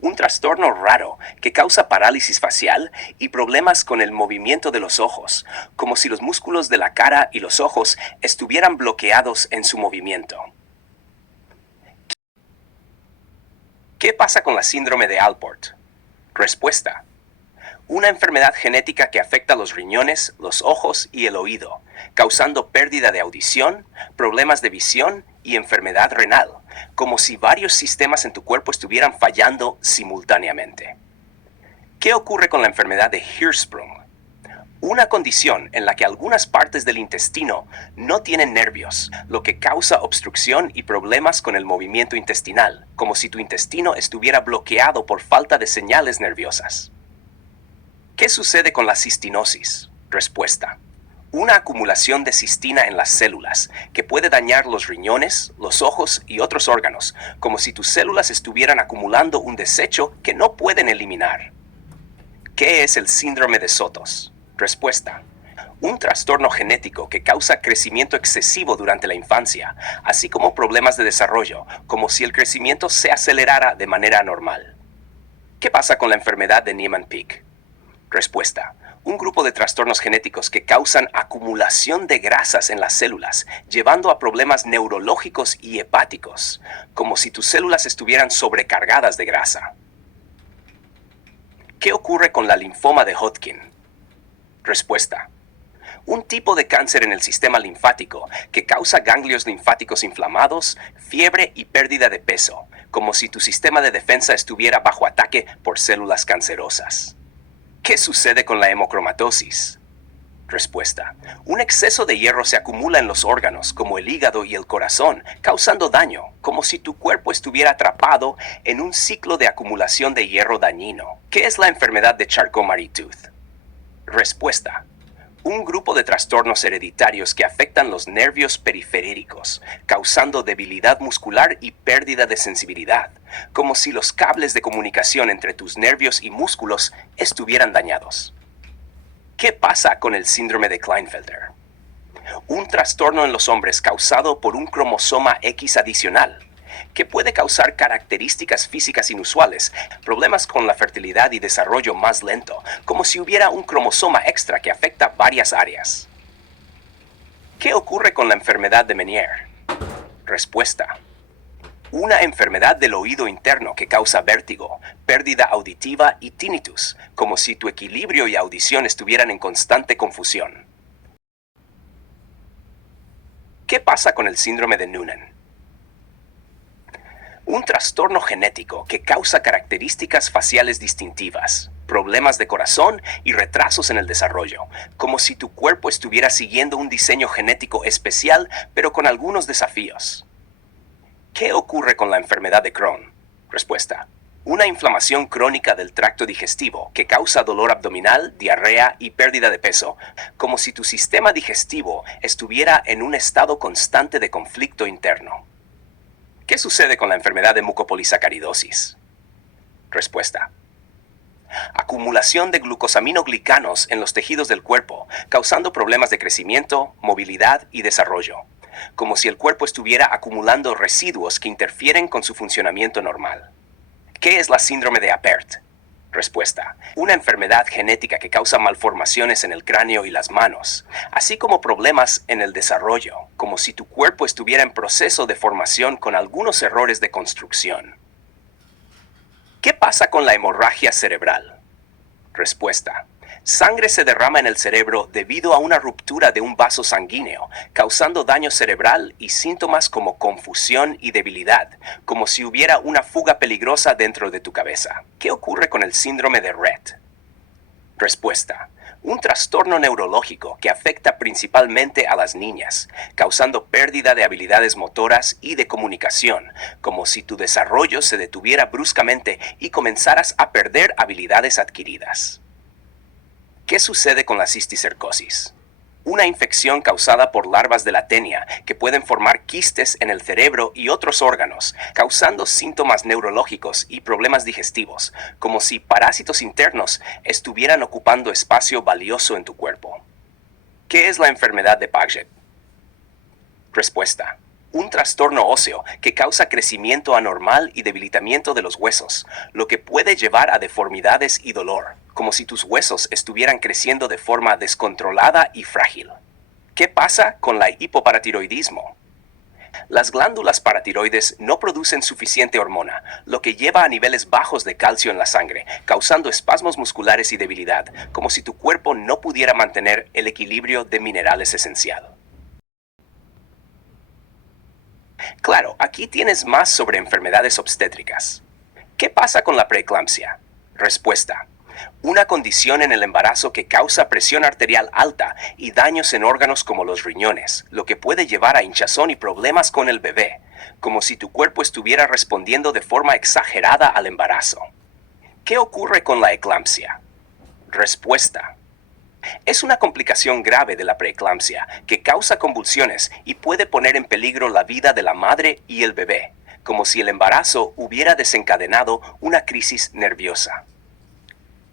Un trastorno raro que causa parálisis facial y problemas con el movimiento de los ojos, como si los músculos de la cara y los ojos estuvieran bloqueados en su movimiento. ¿Qué pasa con la síndrome de Alport? Respuesta: una enfermedad genética que afecta los riñones, los ojos y el oído, causando pérdida de audición, problemas de visión y enfermedad renal, como si varios sistemas en tu cuerpo estuvieran fallando simultáneamente. ¿Qué ocurre con la enfermedad de Hirschsprung? Una condición en la que algunas partes del intestino no tienen nervios, lo que causa obstrucción y problemas con el movimiento intestinal, como si tu intestino estuviera bloqueado por falta de señales nerviosas. ¿Qué sucede con la cistinosis? Respuesta: Una acumulación de cistina en las células que puede dañar los riñones, los ojos y otros órganos, como si tus células estuvieran acumulando un desecho que no pueden eliminar. ¿Qué es el síndrome de Sotos? Respuesta: un trastorno genético que causa crecimiento excesivo durante la infancia, así como problemas de desarrollo, como si el crecimiento se acelerara de manera anormal. ¿Qué pasa con la enfermedad de Niemann-Pick? Respuesta: un grupo de trastornos genéticos que causan acumulación de grasas en las células, llevando a problemas neurológicos y hepáticos, como si tus células estuvieran sobrecargadas de grasa. ¿Qué ocurre con la linfoma de Hodgkin? Respuesta: un tipo de cáncer en el sistema linfático que causa ganglios linfáticos inflamados, fiebre y pérdida de peso, como si tu sistema de defensa estuviera bajo ataque por células cancerosas. ¿Qué sucede con la hemocromatosis? Respuesta: un exceso de hierro se acumula en los órganos, como el hígado y el corazón, causando daño, como si tu cuerpo estuviera atrapado en un ciclo de acumulación de hierro dañino. ¿Qué es la enfermedad de Charcot-Marie-Tooth? Respuesta: un grupo de trastornos hereditarios que afectan los nervios periféricos, causando debilidad muscular y pérdida de sensibilidad, como si los cables de comunicación entre tus nervios y músculos estuvieran dañados. ¿Qué pasa con el síndrome de Klinefelter? Un trastorno en los hombres causado por un cromosoma X adicional, que puede causar características físicas inusuales, problemas con la fertilidad y desarrollo más lento, como si hubiera un cromosoma extra que afecta varias áreas. ¿Qué ocurre con la enfermedad de Meniere? Respuesta: una enfermedad del oído interno que causa vértigo, pérdida auditiva y tinnitus, como si tu equilibrio y audición estuvieran en constante confusión. ¿Qué pasa con el síndrome de Noonan? Un trastorno genético que causa características faciales distintivas, problemas de corazón y retrasos en el desarrollo, como si tu cuerpo estuviera siguiendo un diseño genético especial, pero con algunos desafíos. ¿Qué ocurre con la enfermedad de Crohn? Respuesta: una inflamación crónica del tracto digestivo que causa dolor abdominal, diarrea y pérdida de peso, como si tu sistema digestivo estuviera en un estado constante de conflicto interno. ¿Qué sucede con la enfermedad de mucopolisacaridosis? Respuesta: acumulación de glucosaminoglicanos en los tejidos del cuerpo, causando problemas de crecimiento, movilidad y desarrollo, como si el cuerpo estuviera acumulando residuos que interfieren con su funcionamiento normal. ¿Qué es la síndrome de Apert? Respuesta: una enfermedad genética que causa malformaciones en el cráneo y las manos, así como problemas en el desarrollo, como si tu cuerpo estuviera en proceso de formación con algunos errores de construcción. ¿Qué pasa con la hemorragia cerebral? Respuesta: sangre se derrama en el cerebro debido a una ruptura de un vaso sanguíneo, causando daño cerebral y síntomas como confusión y debilidad, como si hubiera una fuga peligrosa dentro de tu cabeza. ¿Qué ocurre con el síndrome de Rett? Respuesta: un trastorno neurológico que afecta principalmente a las niñas, causando pérdida de habilidades motoras y de comunicación, como si tu desarrollo se detuviera bruscamente y comenzaras a perder habilidades adquiridas. ¿Qué sucede con la cisticercosis? Una infección causada por larvas de la tenia que pueden formar quistes en el cerebro y otros órganos, causando síntomas neurológicos y problemas digestivos, como si parásitos internos estuvieran ocupando espacio valioso en tu cuerpo. ¿Qué es la enfermedad de Paget? Respuesta: un trastorno óseo que causa crecimiento anormal y debilitamiento de los huesos, lo que puede llevar a deformidades y dolor, como si tus huesos estuvieran creciendo de forma descontrolada y frágil. ¿Qué pasa con la hipoparatiroidismo? Las glándulas paratiroides no producen suficiente hormona, lo que lleva a niveles bajos de calcio en la sangre, causando espasmos musculares y debilidad, como si tu cuerpo no pudiera mantener el equilibrio de minerales esencial. Claro, aquí tienes más sobre enfermedades obstétricas. ¿Qué pasa con la preeclampsia? Respuesta: una condición en el embarazo que causa presión arterial alta y daños en órganos como los riñones, lo que puede llevar a hinchazón y problemas con el bebé, como si tu cuerpo estuviera respondiendo de forma exagerada al embarazo. ¿Qué ocurre con la eclampsia? Respuesta: Es una complicación grave de la preeclampsia que causa convulsiones y puede poner en peligro la vida de la madre y el bebé, como si el embarazo hubiera desencadenado una crisis nerviosa.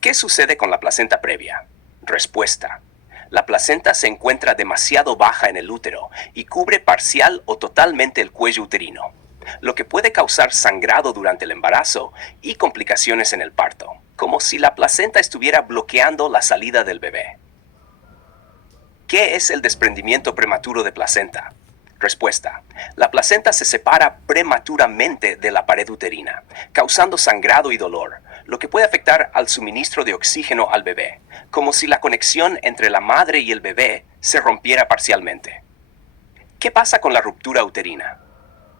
¿Qué sucede con la placenta previa? Respuesta. La placenta se encuentra demasiado baja en el útero y cubre parcial o totalmente el cuello uterino, lo que puede causar sangrado durante el embarazo y complicaciones en el parto, como si la placenta estuviera bloqueando la salida del bebé. ¿Qué es el desprendimiento prematuro de placenta? Respuesta. La placenta se separa prematuramente de la pared uterina, causando sangrado y dolor, lo que puede afectar al suministro de oxígeno al bebé, como si la conexión entre la madre y el bebé se rompiera parcialmente. ¿Qué pasa con la ruptura uterina?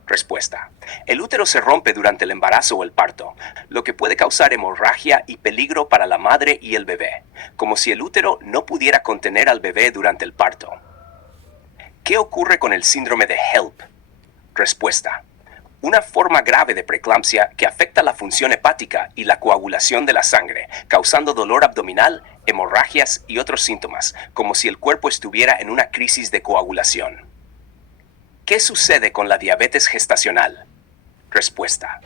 Respuesta. El útero se rompe durante el embarazo o el parto, lo que puede causar hemorragia y peligro para la madre y el bebé, como si el útero no pudiera contener al bebé durante el parto. ¿Qué ocurre con el síndrome de HELP? Respuesta. Una forma grave de preeclampsia que afecta la función hepática y la coagulación de la sangre, causando dolor abdominal, hemorragias y otros síntomas, como si el cuerpo estuviera en una crisis de coagulación. ¿Qué sucede con la diabetes gestacional? Respuesta.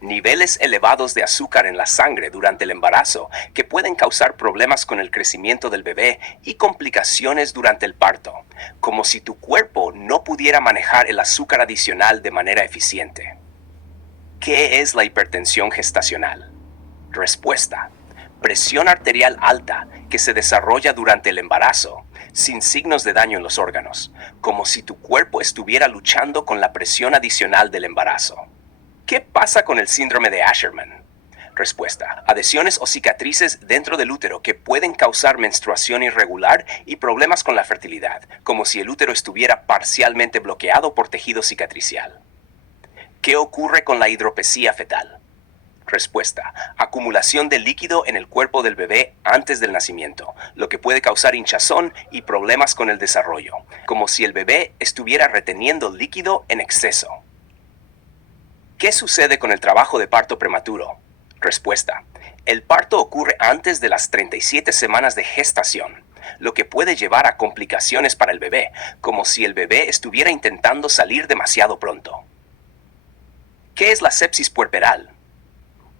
Niveles elevados de azúcar en la sangre durante el embarazo que pueden causar problemas con el crecimiento del bebé y complicaciones durante el parto, como si tu cuerpo no pudiera manejar el azúcar adicional de manera eficiente. ¿Qué es la hipertensión gestacional? Respuesta. Presión arterial alta que se desarrolla durante el embarazo, sin signos de daño en los órganos, como si tu cuerpo estuviera luchando con la presión adicional del embarazo. ¿Qué pasa con el síndrome de Asherman? Respuesta. Adhesiones o cicatrices dentro del útero que pueden causar menstruación irregular y problemas con la fertilidad, como si el útero estuviera parcialmente bloqueado por tejido cicatricial. ¿Qué ocurre con la hidropesía fetal? Respuesta. Acumulación de líquido en el cuerpo del bebé antes del nacimiento, lo que puede causar hinchazón y problemas con el desarrollo, como si el bebé estuviera reteniendo líquido en exceso. ¿Qué sucede con el trabajo de parto prematuro? Respuesta. El parto ocurre antes de las 37 semanas de gestación, lo que puede llevar a complicaciones para el bebé, como si el bebé estuviera intentando salir demasiado pronto. ¿Qué es la sepsis puerperal?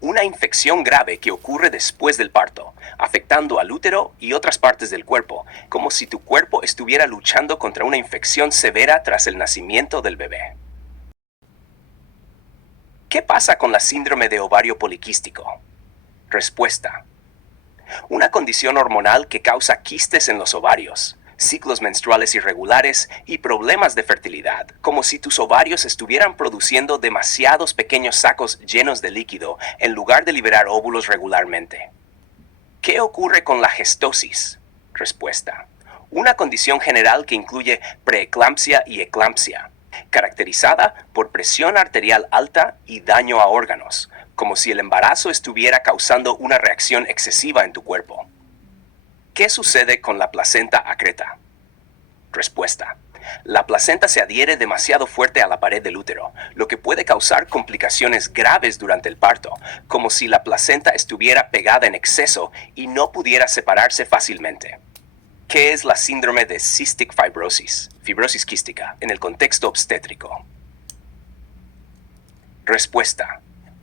Una infección grave que ocurre después del parto, afectando al útero y otras partes del cuerpo, como si tu cuerpo estuviera luchando contra una infección severa tras el nacimiento del bebé. ¿Qué pasa con la síndrome de ovario poliquístico? Respuesta. Una condición hormonal que causa quistes en los ovarios, ciclos menstruales irregulares y problemas de fertilidad, como si tus ovarios estuvieran produciendo demasiados pequeños sacos llenos de líquido en lugar de liberar óvulos regularmente. ¿Qué ocurre con la gestosis? Respuesta. Una condición general que incluye preeclampsia y eclampsia, caracterizada por presión arterial alta y daño a órganos, como si el embarazo estuviera causando una reacción excesiva en tu cuerpo. ¿Qué sucede con la placenta acreta? Respuesta. La placenta se adhiere demasiado fuerte a la pared del útero, lo que puede causar complicaciones graves durante el parto, como si la placenta estuviera pegada en exceso y no pudiera separarse fácilmente. ¿Qué es la síndrome de cystic fibrosis, fibrosis quística, en el contexto obstétrico? Respuesta.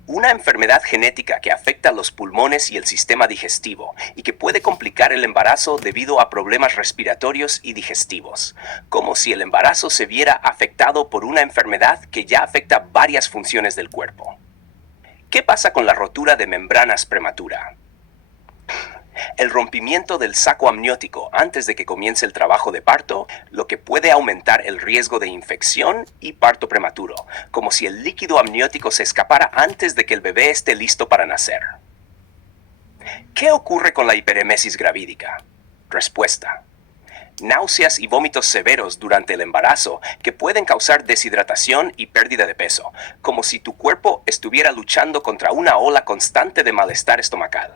Una enfermedad genética que afecta los pulmones y el sistema digestivo y que puede complicar el embarazo debido a problemas respiratorios y digestivos, como si el embarazo se viera afectado por una enfermedad que ya afecta varias funciones del cuerpo. ¿Qué pasa con la rotura de membranas prematura? El rompimiento del saco amniótico antes de que comience el trabajo de parto, lo que puede aumentar el riesgo de infección y parto prematuro, como si el líquido amniótico se escapara antes de que el bebé esté listo para nacer. ¿Qué ocurre con la hiperemesis gravídica? Respuesta. Náuseas y vómitos severos durante el embarazo que pueden causar deshidratación y pérdida de peso, como si tu cuerpo estuviera luchando contra una ola constante de malestar estomacal.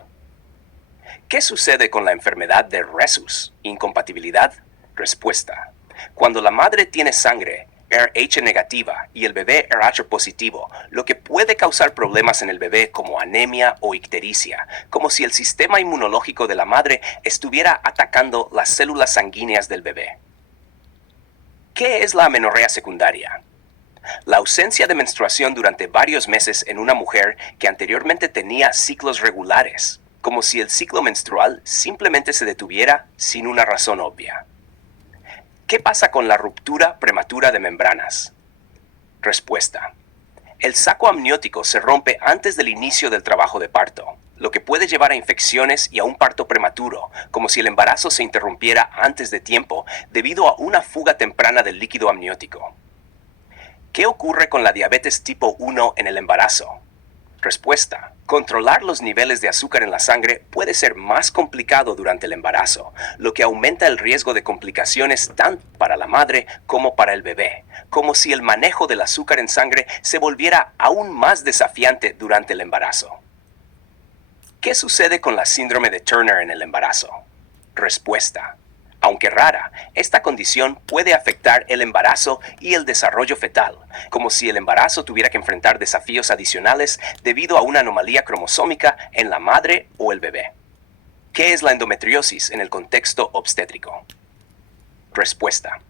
¿Qué sucede con la enfermedad de Rhesus, incompatibilidad? Respuesta. Cuando la madre tiene sangre, Rh negativa y el bebé Rh positivo, lo que puede causar problemas en el bebé como anemia o ictericia, como si el sistema inmunológico de la madre estuviera atacando las células sanguíneas del bebé. ¿Qué es la amenorrea secundaria? La ausencia de menstruación durante varios meses en una mujer que anteriormente tenía ciclos regulares, como si el ciclo menstrual simplemente se detuviera sin una razón obvia. ¿Qué pasa con la ruptura prematura de membranas? Respuesta. El saco amniótico se rompe antes del inicio del trabajo de parto, lo que puede llevar a infecciones y a un parto prematuro, como si el embarazo se interrumpiera antes de tiempo debido a una fuga temprana del líquido amniótico. ¿Qué ocurre con la diabetes tipo 1 en el embarazo? Respuesta. Controlar los niveles de azúcar en la sangre puede ser más complicado durante el embarazo, lo que aumenta el riesgo de complicaciones tanto para la madre como para el bebé, como si el manejo del azúcar en sangre se volviera aún más desafiante durante el embarazo. ¿Qué sucede con la síndrome de Turner en el embarazo? Respuesta. Aunque rara, esta condición puede afectar el embarazo y el desarrollo fetal, como si el embarazo tuviera que enfrentar desafíos adicionales debido a una anomalía cromosómica en la madre o el bebé. ¿Qué es la endometriosis en el contexto obstétrico? Respuesta.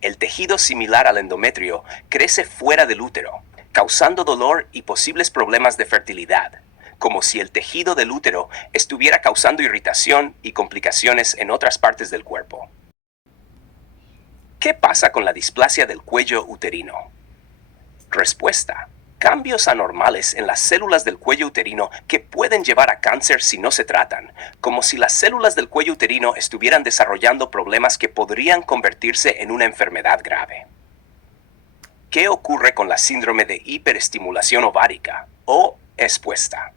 El tejido similar al endometrio crece fuera del útero, causando dolor y posibles problemas de fertilidad, como si el tejido del útero estuviera causando irritación y complicaciones en otras partes del cuerpo. ¿Qué pasa con la displasia del cuello uterino? Respuesta. Cambios anormales en las células del cuello uterino que pueden llevar a cáncer si no se tratan, como si las células del cuello uterino estuvieran desarrollando problemas que podrían convertirse en una enfermedad grave. ¿Qué ocurre con la síndrome de hiperestimulación ovárica o expuesta?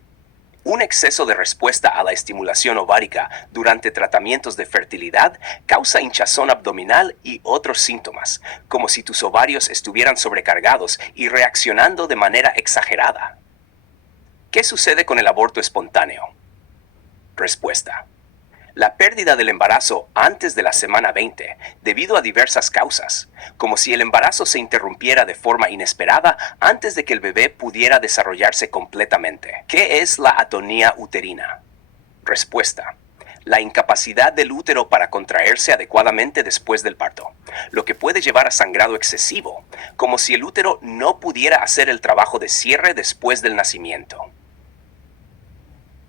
Un exceso de respuesta a la estimulación ovárica durante tratamientos de fertilidad causa hinchazón abdominal y otros síntomas, como si tus ovarios estuvieran sobrecargados y reaccionando de manera exagerada. ¿Qué sucede con el aborto espontáneo? Respuesta. La pérdida del embarazo antes de la semana 20, debido a diversas causas, como si el embarazo se interrumpiera de forma inesperada antes de que el bebé pudiera desarrollarse completamente. ¿Qué es la atonía uterina? Respuesta. La incapacidad del útero para contraerse adecuadamente después del parto, lo que puede llevar a sangrado excesivo, como si el útero no pudiera hacer el trabajo de cierre después del nacimiento.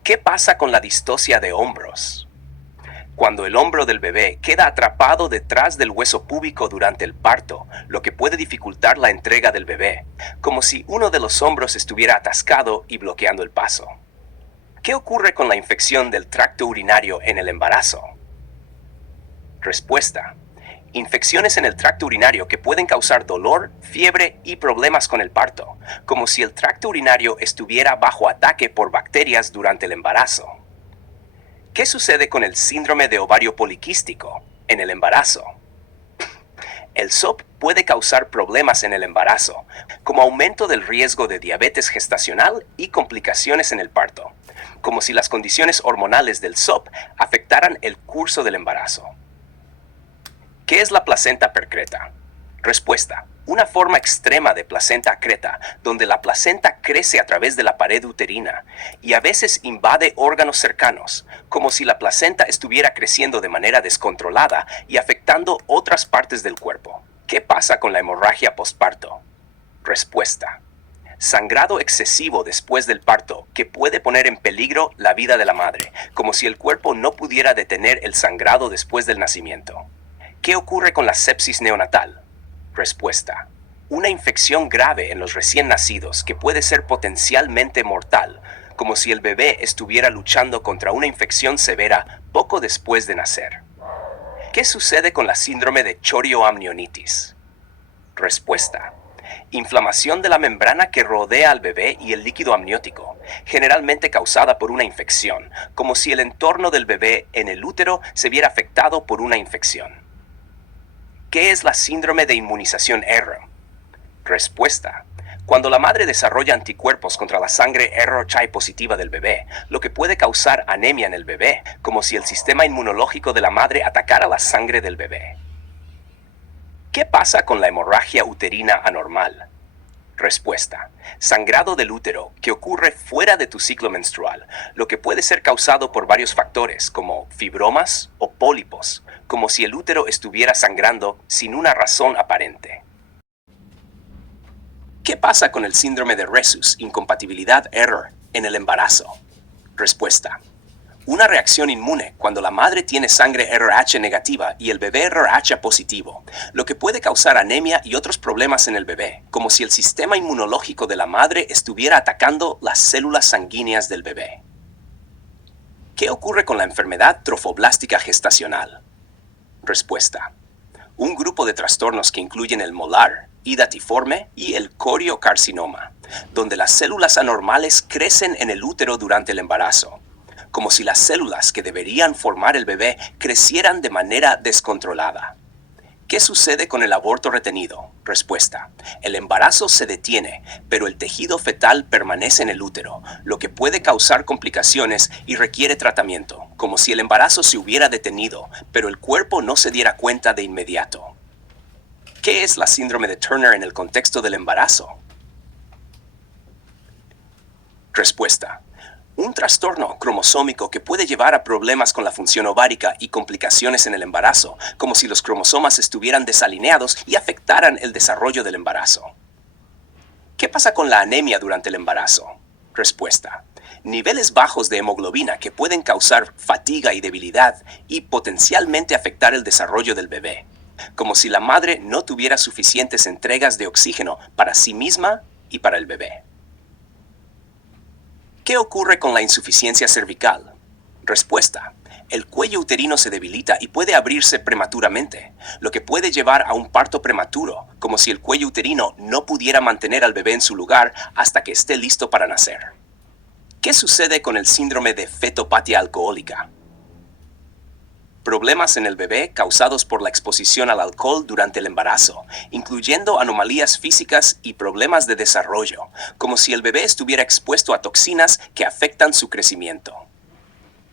¿Qué pasa con la distocia de hombros? Cuando el hombro del bebé queda atrapado detrás del hueso púbico durante el parto, lo que puede dificultar la entrega del bebé, como si uno de los hombros estuviera atascado y bloqueando el paso. ¿Qué ocurre con la infección del tracto urinario en el embarazo? Respuesta. Infecciones en el tracto urinario que pueden causar dolor, fiebre y problemas con el parto, como si el tracto urinario estuviera bajo ataque por bacterias durante el embarazo. ¿Qué sucede con el síndrome de ovario poliquístico en el embarazo? El SOP puede causar problemas en el embarazo, como aumento del riesgo de diabetes gestacional y complicaciones en el parto, como si las condiciones hormonales del SOP afectaran el curso del embarazo. ¿Qué es la placenta percreta? Respuesta. Una forma extrema de placenta acreta, donde la placenta crece a través de la pared uterina y a veces invade órganos cercanos, como si la placenta estuviera creciendo de manera descontrolada y afectando otras partes del cuerpo. ¿Qué pasa con la hemorragia postparto? Respuesta. Sangrado excesivo después del parto que puede poner en peligro la vida de la madre, como si el cuerpo no pudiera detener el sangrado después del nacimiento. ¿Qué ocurre con la sepsis neonatal? Respuesta. Una infección grave en los recién nacidos que puede ser potencialmente mortal, como si el bebé estuviera luchando contra una infección severa poco después de nacer. ¿Qué sucede con la síndrome de chorioamnionitis? Respuesta. Inflamación de la membrana que rodea al bebé y el líquido amniótico, generalmente causada por una infección, como si el entorno del bebé en el útero se viera afectado por una infección. ¿Qué es la síndrome de inmunización R? Respuesta. Cuando la madre desarrolla anticuerpos contra la sangre RHI positiva del bebé, lo que puede causar anemia en el bebé, como si el sistema inmunológico de la madre atacara la sangre del bebé. ¿Qué pasa con la hemorragia uterina anormal? Respuesta. Sangrado del útero que ocurre fuera de tu ciclo menstrual, lo que puede ser causado por varios factores como fibromas o pólipos, como si el útero estuviera sangrando sin una razón aparente. ¿Qué pasa con el síndrome de Rhesus, incompatibilidad error, en el embarazo? Respuesta. Una reacción inmune cuando la madre tiene sangre RH negativa y el bebé RH positivo, lo que puede causar anemia y otros problemas en el bebé, como si el sistema inmunológico de la madre estuviera atacando las células sanguíneas del bebé. ¿Qué ocurre con la enfermedad trofoblástica gestacional? Respuesta. Un grupo de trastornos que incluyen el molar, hidatiforme y el coriocarcinoma, donde las células anormales crecen en el útero durante el embarazo, como si las células que deberían formar el bebé crecieran de manera descontrolada. ¿Qué sucede con el aborto retenido? Respuesta. El embarazo se detiene, pero el tejido fetal permanece en el útero, lo que puede causar complicaciones y requiere tratamiento, como si el embarazo se hubiera detenido, pero el cuerpo no se diera cuenta de inmediato. ¿Qué es la síndrome de Turner en el contexto del embarazo? Respuesta. Un trastorno cromosómico que puede llevar a problemas con la función ovárica y complicaciones en el embarazo, como si los cromosomas estuvieran desalineados y afectaran el desarrollo del embarazo. ¿Qué pasa con la anemia durante el embarazo? Respuesta. Niveles bajos de hemoglobina que pueden causar fatiga y debilidad y potencialmente afectar el desarrollo del bebé, como si la madre no tuviera suficientes entregas de oxígeno para sí misma y para el bebé. ¿Qué ocurre con la insuficiencia cervical? Respuesta. El cuello uterino se debilita y puede abrirse prematuramente, lo que puede llevar a un parto prematuro, como si el cuello uterino no pudiera mantener al bebé en su lugar hasta que esté listo para nacer. ¿Qué sucede con el síndrome de fetopatía alcohólica? Problemas en el bebé causados por la exposición al alcohol durante el embarazo, incluyendo anomalías físicas y problemas de desarrollo, como si el bebé estuviera expuesto a toxinas que afectan su crecimiento.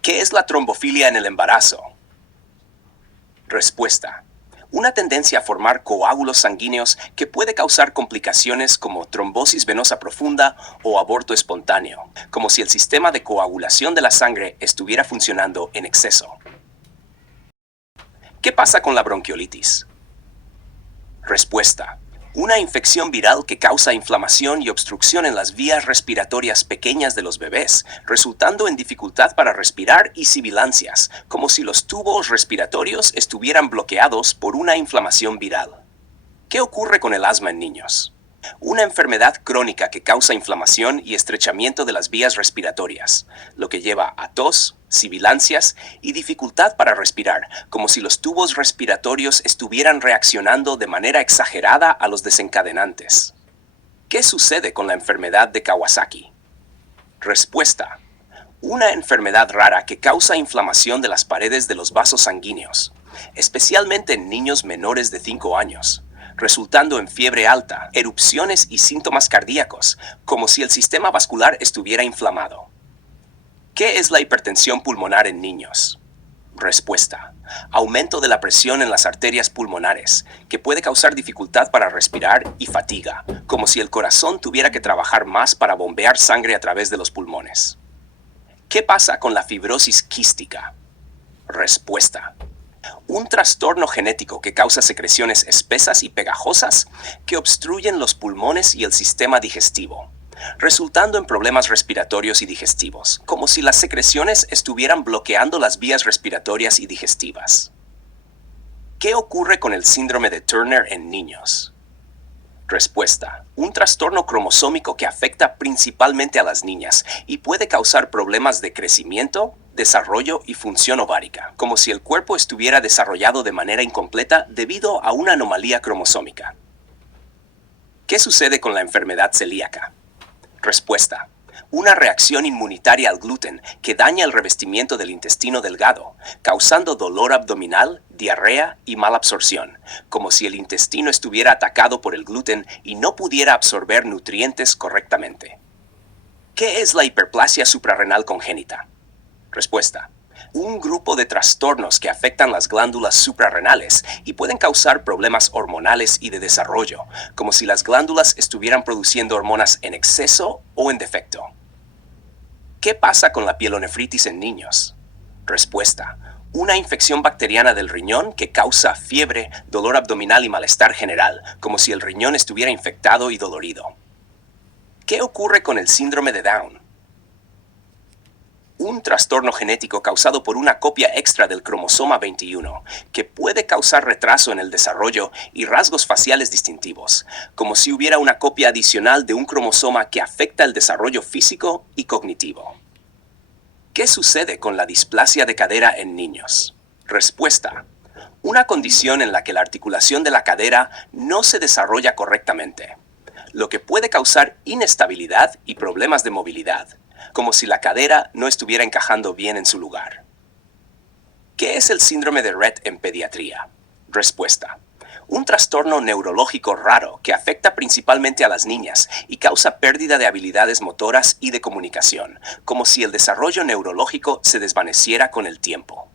¿Qué es la trombofilia en el embarazo? Respuesta. Una tendencia a formar coágulos sanguíneos que puede causar complicaciones como trombosis venosa profunda o aborto espontáneo, como si el sistema de coagulación de la sangre estuviera funcionando en exceso. ¿Qué pasa con la bronquiolitis? Respuesta. Una infección viral que causa inflamación y obstrucción en las vías respiratorias pequeñas de los bebés, resultando en dificultad para respirar y sibilancias, como si los tubos respiratorios estuvieran bloqueados por una inflamación viral. ¿Qué ocurre con el asma en niños? Una enfermedad crónica que causa inflamación y estrechamiento de las vías respiratorias, lo que lleva a tos, sibilancias y dificultad para respirar, como si los tubos respiratorios estuvieran reaccionando de manera exagerada a los desencadenantes. ¿Qué sucede con la enfermedad de Kawasaki? Respuesta. Una enfermedad rara que causa inflamación de las paredes de los vasos sanguíneos, especialmente en niños menores de 5 años, resultando en fiebre alta, erupciones y síntomas cardíacos, como si el sistema vascular estuviera inflamado. ¿Qué es la hipertensión pulmonar en niños? Respuesta. Aumento de la presión en las arterias pulmonares, que puede causar dificultad para respirar y fatiga, como si el corazón tuviera que trabajar más para bombear sangre a través de los pulmones. ¿Qué pasa con la fibrosis quística? Respuesta. Un trastorno genético que causa secreciones espesas y pegajosas que obstruyen los pulmones y el sistema digestivo, resultando en problemas respiratorios y digestivos, como si las secreciones estuvieran bloqueando las vías respiratorias y digestivas. ¿Qué ocurre con el síndrome de Turner en niños? Respuesta. Un trastorno cromosómico que afecta principalmente a las niñas y puede causar problemas de crecimiento, desarrollo y función ovárica, como si el cuerpo estuviera desarrollado de manera incompleta debido a una anomalía cromosómica. ¿Qué sucede con la enfermedad celíaca? Respuesta. Una reacción inmunitaria al gluten que daña el revestimiento del intestino delgado, causando dolor abdominal, diarrea y mala absorción, como si el intestino estuviera atacado por el gluten y no pudiera absorber nutrientes correctamente. ¿Qué es la hiperplasia suprarrenal congénita? Respuesta. Un grupo de trastornos que afectan las glándulas suprarrenales y pueden causar problemas hormonales y de desarrollo, como si las glándulas estuvieran produciendo hormonas en exceso o en defecto. ¿Qué pasa con la pielonefritis en niños? Respuesta: una infección bacteriana del riñón que causa fiebre, dolor abdominal y malestar general, como si el riñón estuviera infectado y dolorido. ¿Qué ocurre con el síndrome de Down? Un trastorno genético causado por una copia extra del cromosoma 21, que puede causar retraso en el desarrollo y rasgos faciales distintivos, como si hubiera una copia adicional de un cromosoma que afecta el desarrollo físico y cognitivo. ¿Qué sucede con la displasia de cadera en niños? Respuesta: una condición en la que la articulación de la cadera no se desarrolla correctamente, lo que puede causar inestabilidad y problemas de movilidad, como si la cadera no estuviera encajando bien en su lugar. ¿Qué es el síndrome de Rett en pediatría? Respuesta: un trastorno neurológico raro que afecta principalmente a las niñas y causa pérdida de habilidades motoras y de comunicación, como si el desarrollo neurológico se desvaneciera con el tiempo.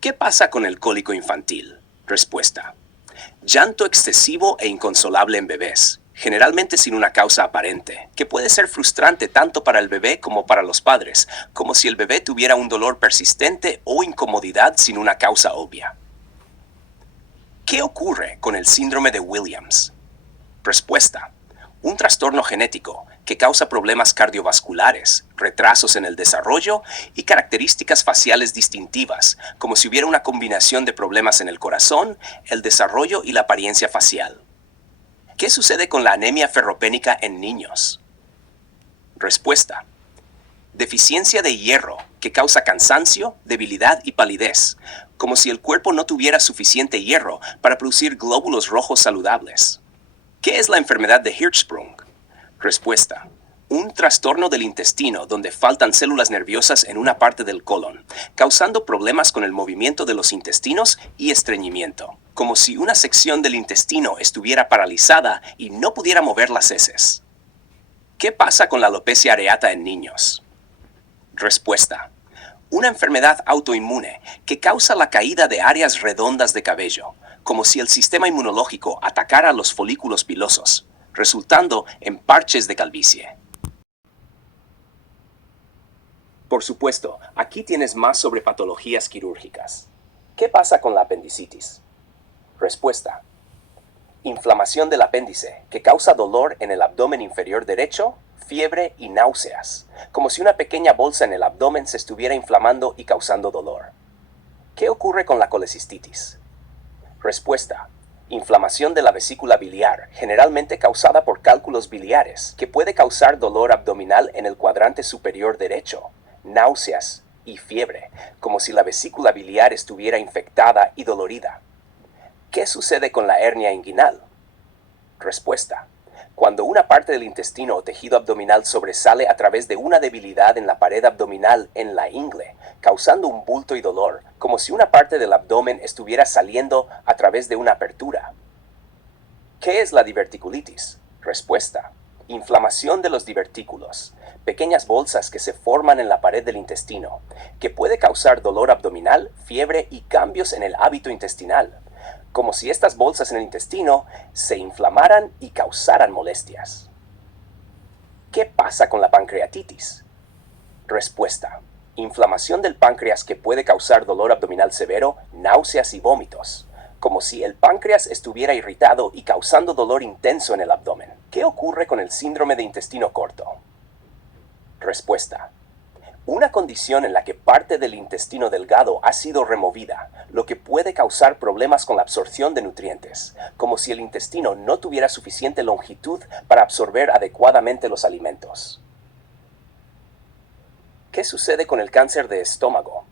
¿Qué pasa con el cólico infantil? Respuesta: llanto excesivo e inconsolable en bebés, generalmente sin una causa aparente, que puede ser frustrante tanto para el bebé como para los padres, como si el bebé tuviera un dolor persistente o incomodidad sin una causa obvia. ¿Qué ocurre con el síndrome de Williams? Respuesta: un trastorno genético que causa problemas cardiovasculares, retrasos en el desarrollo y características faciales distintivas, como si hubiera una combinación de problemas en el corazón, el desarrollo y la apariencia facial. ¿Qué sucede con la anemia ferropénica en niños? Respuesta: deficiencia de hierro que causa cansancio, debilidad y palidez, como si el cuerpo no tuviera suficiente hierro para producir glóbulos rojos saludables. ¿Qué es la enfermedad de Hirschsprung? Respuesta: un trastorno del intestino donde faltan células nerviosas en una parte del colon, causando problemas con el movimiento de los intestinos y estreñimiento, como si una sección del intestino estuviera paralizada y no pudiera mover las heces. ¿Qué pasa con la alopecia areata en niños? Respuesta: una enfermedad autoinmune que causa la caída de áreas redondas de cabello, como si el sistema inmunológico atacara los folículos pilosos, resultando en parches de calvicie. Por supuesto, aquí tienes más sobre patologías quirúrgicas. ¿Qué pasa con la apendicitis? Respuesta: inflamación del apéndice que causa dolor en el abdomen inferior derecho, fiebre y náuseas, como si una pequeña bolsa en el abdomen se estuviera inflamando y causando dolor. ¿Qué ocurre con la colecistitis? Respuesta: inflamación de la vesícula biliar, generalmente causada por cálculos biliares, que puede causar dolor abdominal en el cuadrante superior derecho, náuseas y fiebre, como si la vesícula biliar estuviera infectada y dolorida. ¿Qué sucede con la hernia inguinal? Respuesta: cuando una parte del intestino o tejido abdominal sobresale a través de una debilidad en la pared abdominal en la ingle, causando un bulto y dolor, como si una parte del abdomen estuviera saliendo a través de una apertura. ¿Qué es la diverticulitis? Respuesta: inflamación de los divertículos, pequeñas bolsas que se forman en la pared del intestino, que puede causar dolor abdominal, fiebre y cambios en el hábito intestinal, como si estas bolsas en el intestino se inflamaran y causaran molestias. ¿Qué pasa con la pancreatitis? Respuesta: inflamación del páncreas que puede causar dolor abdominal severo, náuseas y vómitos, como si el páncreas estuviera irritado y causando dolor intenso en el abdomen. ¿Qué ocurre con el síndrome de intestino corto? Respuesta: una condición en la que parte del intestino delgado ha sido removida, lo que puede causar problemas con la absorción de nutrientes, como si el intestino no tuviera suficiente longitud para absorber adecuadamente los alimentos. ¿Qué sucede con el cáncer de estómago?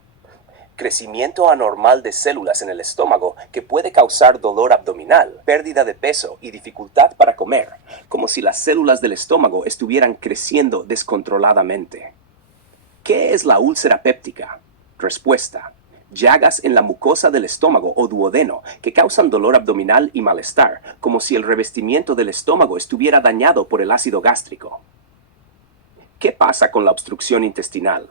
Crecimiento anormal de células en el estómago que puede causar dolor abdominal, pérdida de peso y dificultad para comer, como si las células del estómago estuvieran creciendo descontroladamente. ¿Qué es la úlcera péptica? Respuesta: llagas en la mucosa del estómago o duodeno que causan dolor abdominal y malestar, como si el revestimiento del estómago estuviera dañado por el ácido gástrico. ¿Qué pasa con la obstrucción intestinal?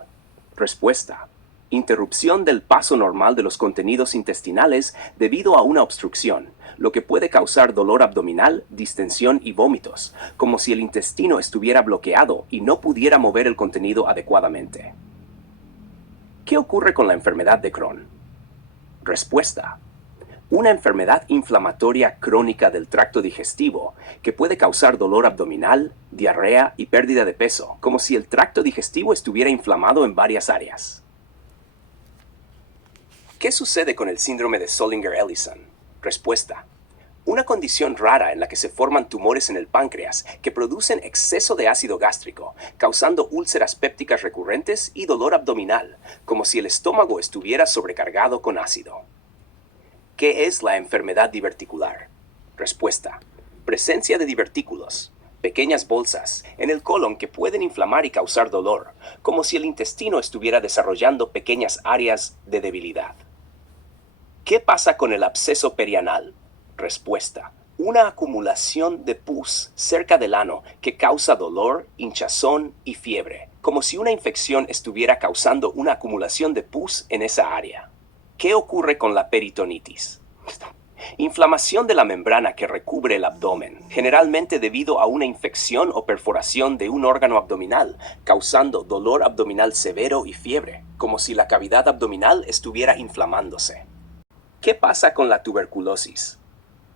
Respuesta: Interrupción del paso normal de los contenidos intestinales debido a una obstrucción, lo que puede causar dolor abdominal, distensión y vómitos, como si el intestino estuviera bloqueado y no pudiera mover el contenido adecuadamente. ¿Qué ocurre con la enfermedad de Crohn? Respuesta: una enfermedad inflamatoria crónica del tracto digestivo que puede causar dolor abdominal, diarrea y pérdida de peso, como si el tracto digestivo estuviera inflamado en varias áreas. ¿Qué sucede con el síndrome de Zollinger-Ellison? Respuesta: una condición rara en la que se forman tumores en el páncreas que producen exceso de ácido gástrico, causando úlceras pépticas recurrentes y dolor abdominal, como si el estómago estuviera sobrecargado con ácido. ¿Qué es la enfermedad diverticular? Respuesta: presencia de divertículos, pequeñas bolsas, en el colon que pueden inflamar y causar dolor, como si el intestino estuviera desarrollando pequeñas áreas de debilidad. ¿Qué pasa con el absceso perianal? Respuesta: una acumulación de pus cerca del ano que causa dolor, hinchazón y fiebre, como si una infección estuviera causando una acumulación de pus en esa área. ¿Qué ocurre con la peritonitis? Inflamación de la membrana que recubre el abdomen, generalmente debido a una infección o perforación de un órgano abdominal, causando dolor abdominal severo y fiebre, como si la cavidad abdominal estuviera inflamándose. ¿Qué pasa con la tuberculosis?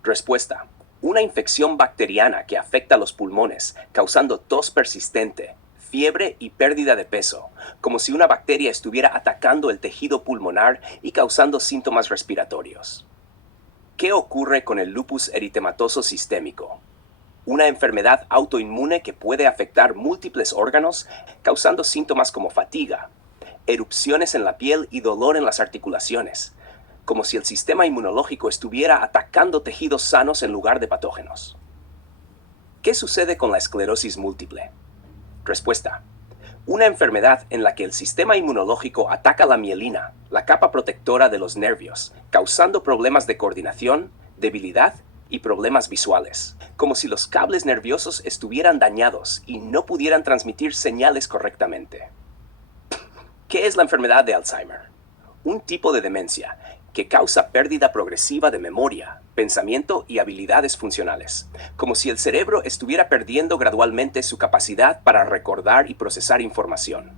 Respuesta: una infección bacteriana que afecta los pulmones, causando tos persistente, fiebre y pérdida de peso, como si una bacteria estuviera atacando el tejido pulmonar y causando síntomas respiratorios. ¿Qué ocurre con el lupus eritematoso sistémico? Una enfermedad autoinmune que puede afectar múltiples órganos, causando síntomas como fatiga, erupciones en la piel y dolor en las articulaciones, como si el sistema inmunológico estuviera atacando tejidos sanos en lugar de patógenos. ¿Qué sucede con la esclerosis múltiple? Respuesta: una enfermedad en la que el sistema inmunológico ataca la mielina, la capa protectora de los nervios, causando problemas de coordinación, debilidad y problemas visuales, como si los cables nerviosos estuvieran dañados y no pudieran transmitir señales correctamente. ¿Qué es la enfermedad de Alzheimer? Un tipo de demencia que causa pérdida progresiva de memoria, pensamiento y habilidades funcionales, como si el cerebro estuviera perdiendo gradualmente su capacidad para recordar y procesar información.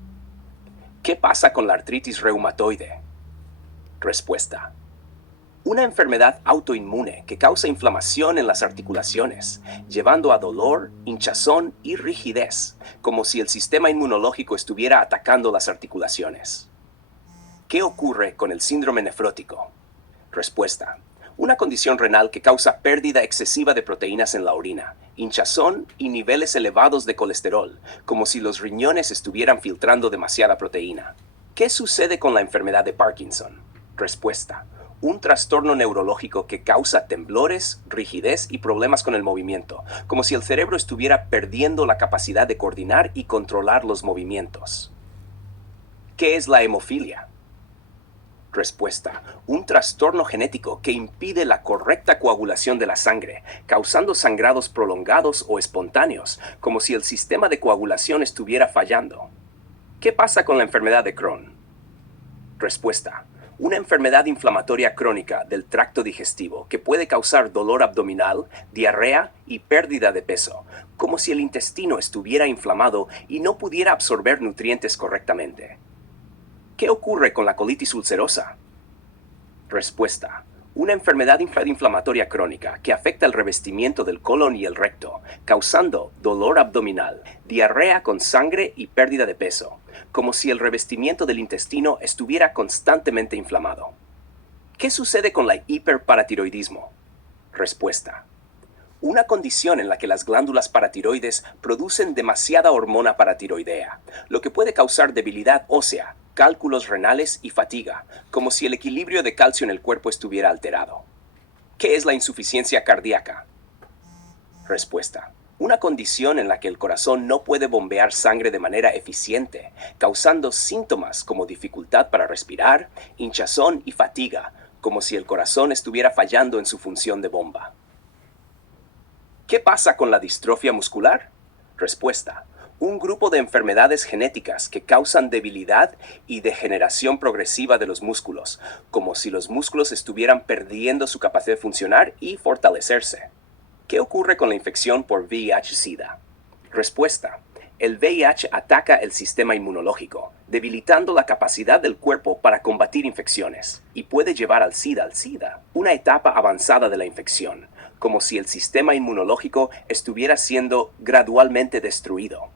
¿Qué pasa con la artritis reumatoide? Respuesta: una enfermedad autoinmune que causa inflamación en las articulaciones, llevando a dolor, hinchazón y rigidez, como si el sistema inmunológico estuviera atacando las articulaciones. ¿Qué ocurre con el síndrome nefrótico? Respuesta: una condición renal que causa pérdida excesiva de proteínas en la orina, hinchazón y niveles elevados de colesterol, como si los riñones estuvieran filtrando demasiada proteína. ¿Qué sucede con la enfermedad de Parkinson? Respuesta: un trastorno neurológico que causa temblores, rigidez y problemas con el movimiento, como si el cerebro estuviera perdiendo la capacidad de coordinar y controlar los movimientos. ¿Qué es la hemofilia? Respuesta: un trastorno genético que impide la correcta coagulación de la sangre, causando sangrados prolongados o espontáneos, como si el sistema de coagulación estuviera fallando. ¿Qué pasa con la enfermedad de Crohn? Respuesta: una enfermedad inflamatoria crónica del tracto digestivo que puede causar dolor abdominal, diarrea y pérdida de peso, como si el intestino estuviera inflamado y no pudiera absorber nutrientes correctamente. ¿Qué ocurre con la colitis ulcerosa? Respuesta: una enfermedad inflamatoria crónica que afecta el revestimiento del colon y el recto, causando dolor abdominal, diarrea con sangre y pérdida de peso, como si el revestimiento del intestino estuviera constantemente inflamado. ¿Qué sucede con la hiperparatiroidismo? Respuesta: una condición en la que las glándulas paratiroides producen demasiada hormona paratiroidea, lo que puede causar debilidad ósea, cálculos renales y fatiga, como si el equilibrio de calcio en el cuerpo estuviera alterado. ¿Qué es la insuficiencia cardíaca? Respuesta: una condición en la que el corazón no puede bombear sangre de manera eficiente, causando síntomas como dificultad para respirar, hinchazón y fatiga, como si el corazón estuviera fallando en su función de bomba. ¿Qué pasa con la distrofia muscular? Respuesta: Un grupo de enfermedades genéticas que causan debilidad y degeneración progresiva de los músculos, como si los músculos estuvieran perdiendo su capacidad de funcionar y fortalecerse. ¿Qué ocurre con la infección por VIH-Sida? Respuesta. El VIH ataca el sistema inmunológico, debilitando la capacidad del cuerpo para combatir infecciones, y puede llevar al SIDA, una etapa avanzada de la infección, como si el sistema inmunológico estuviera siendo gradualmente destruido.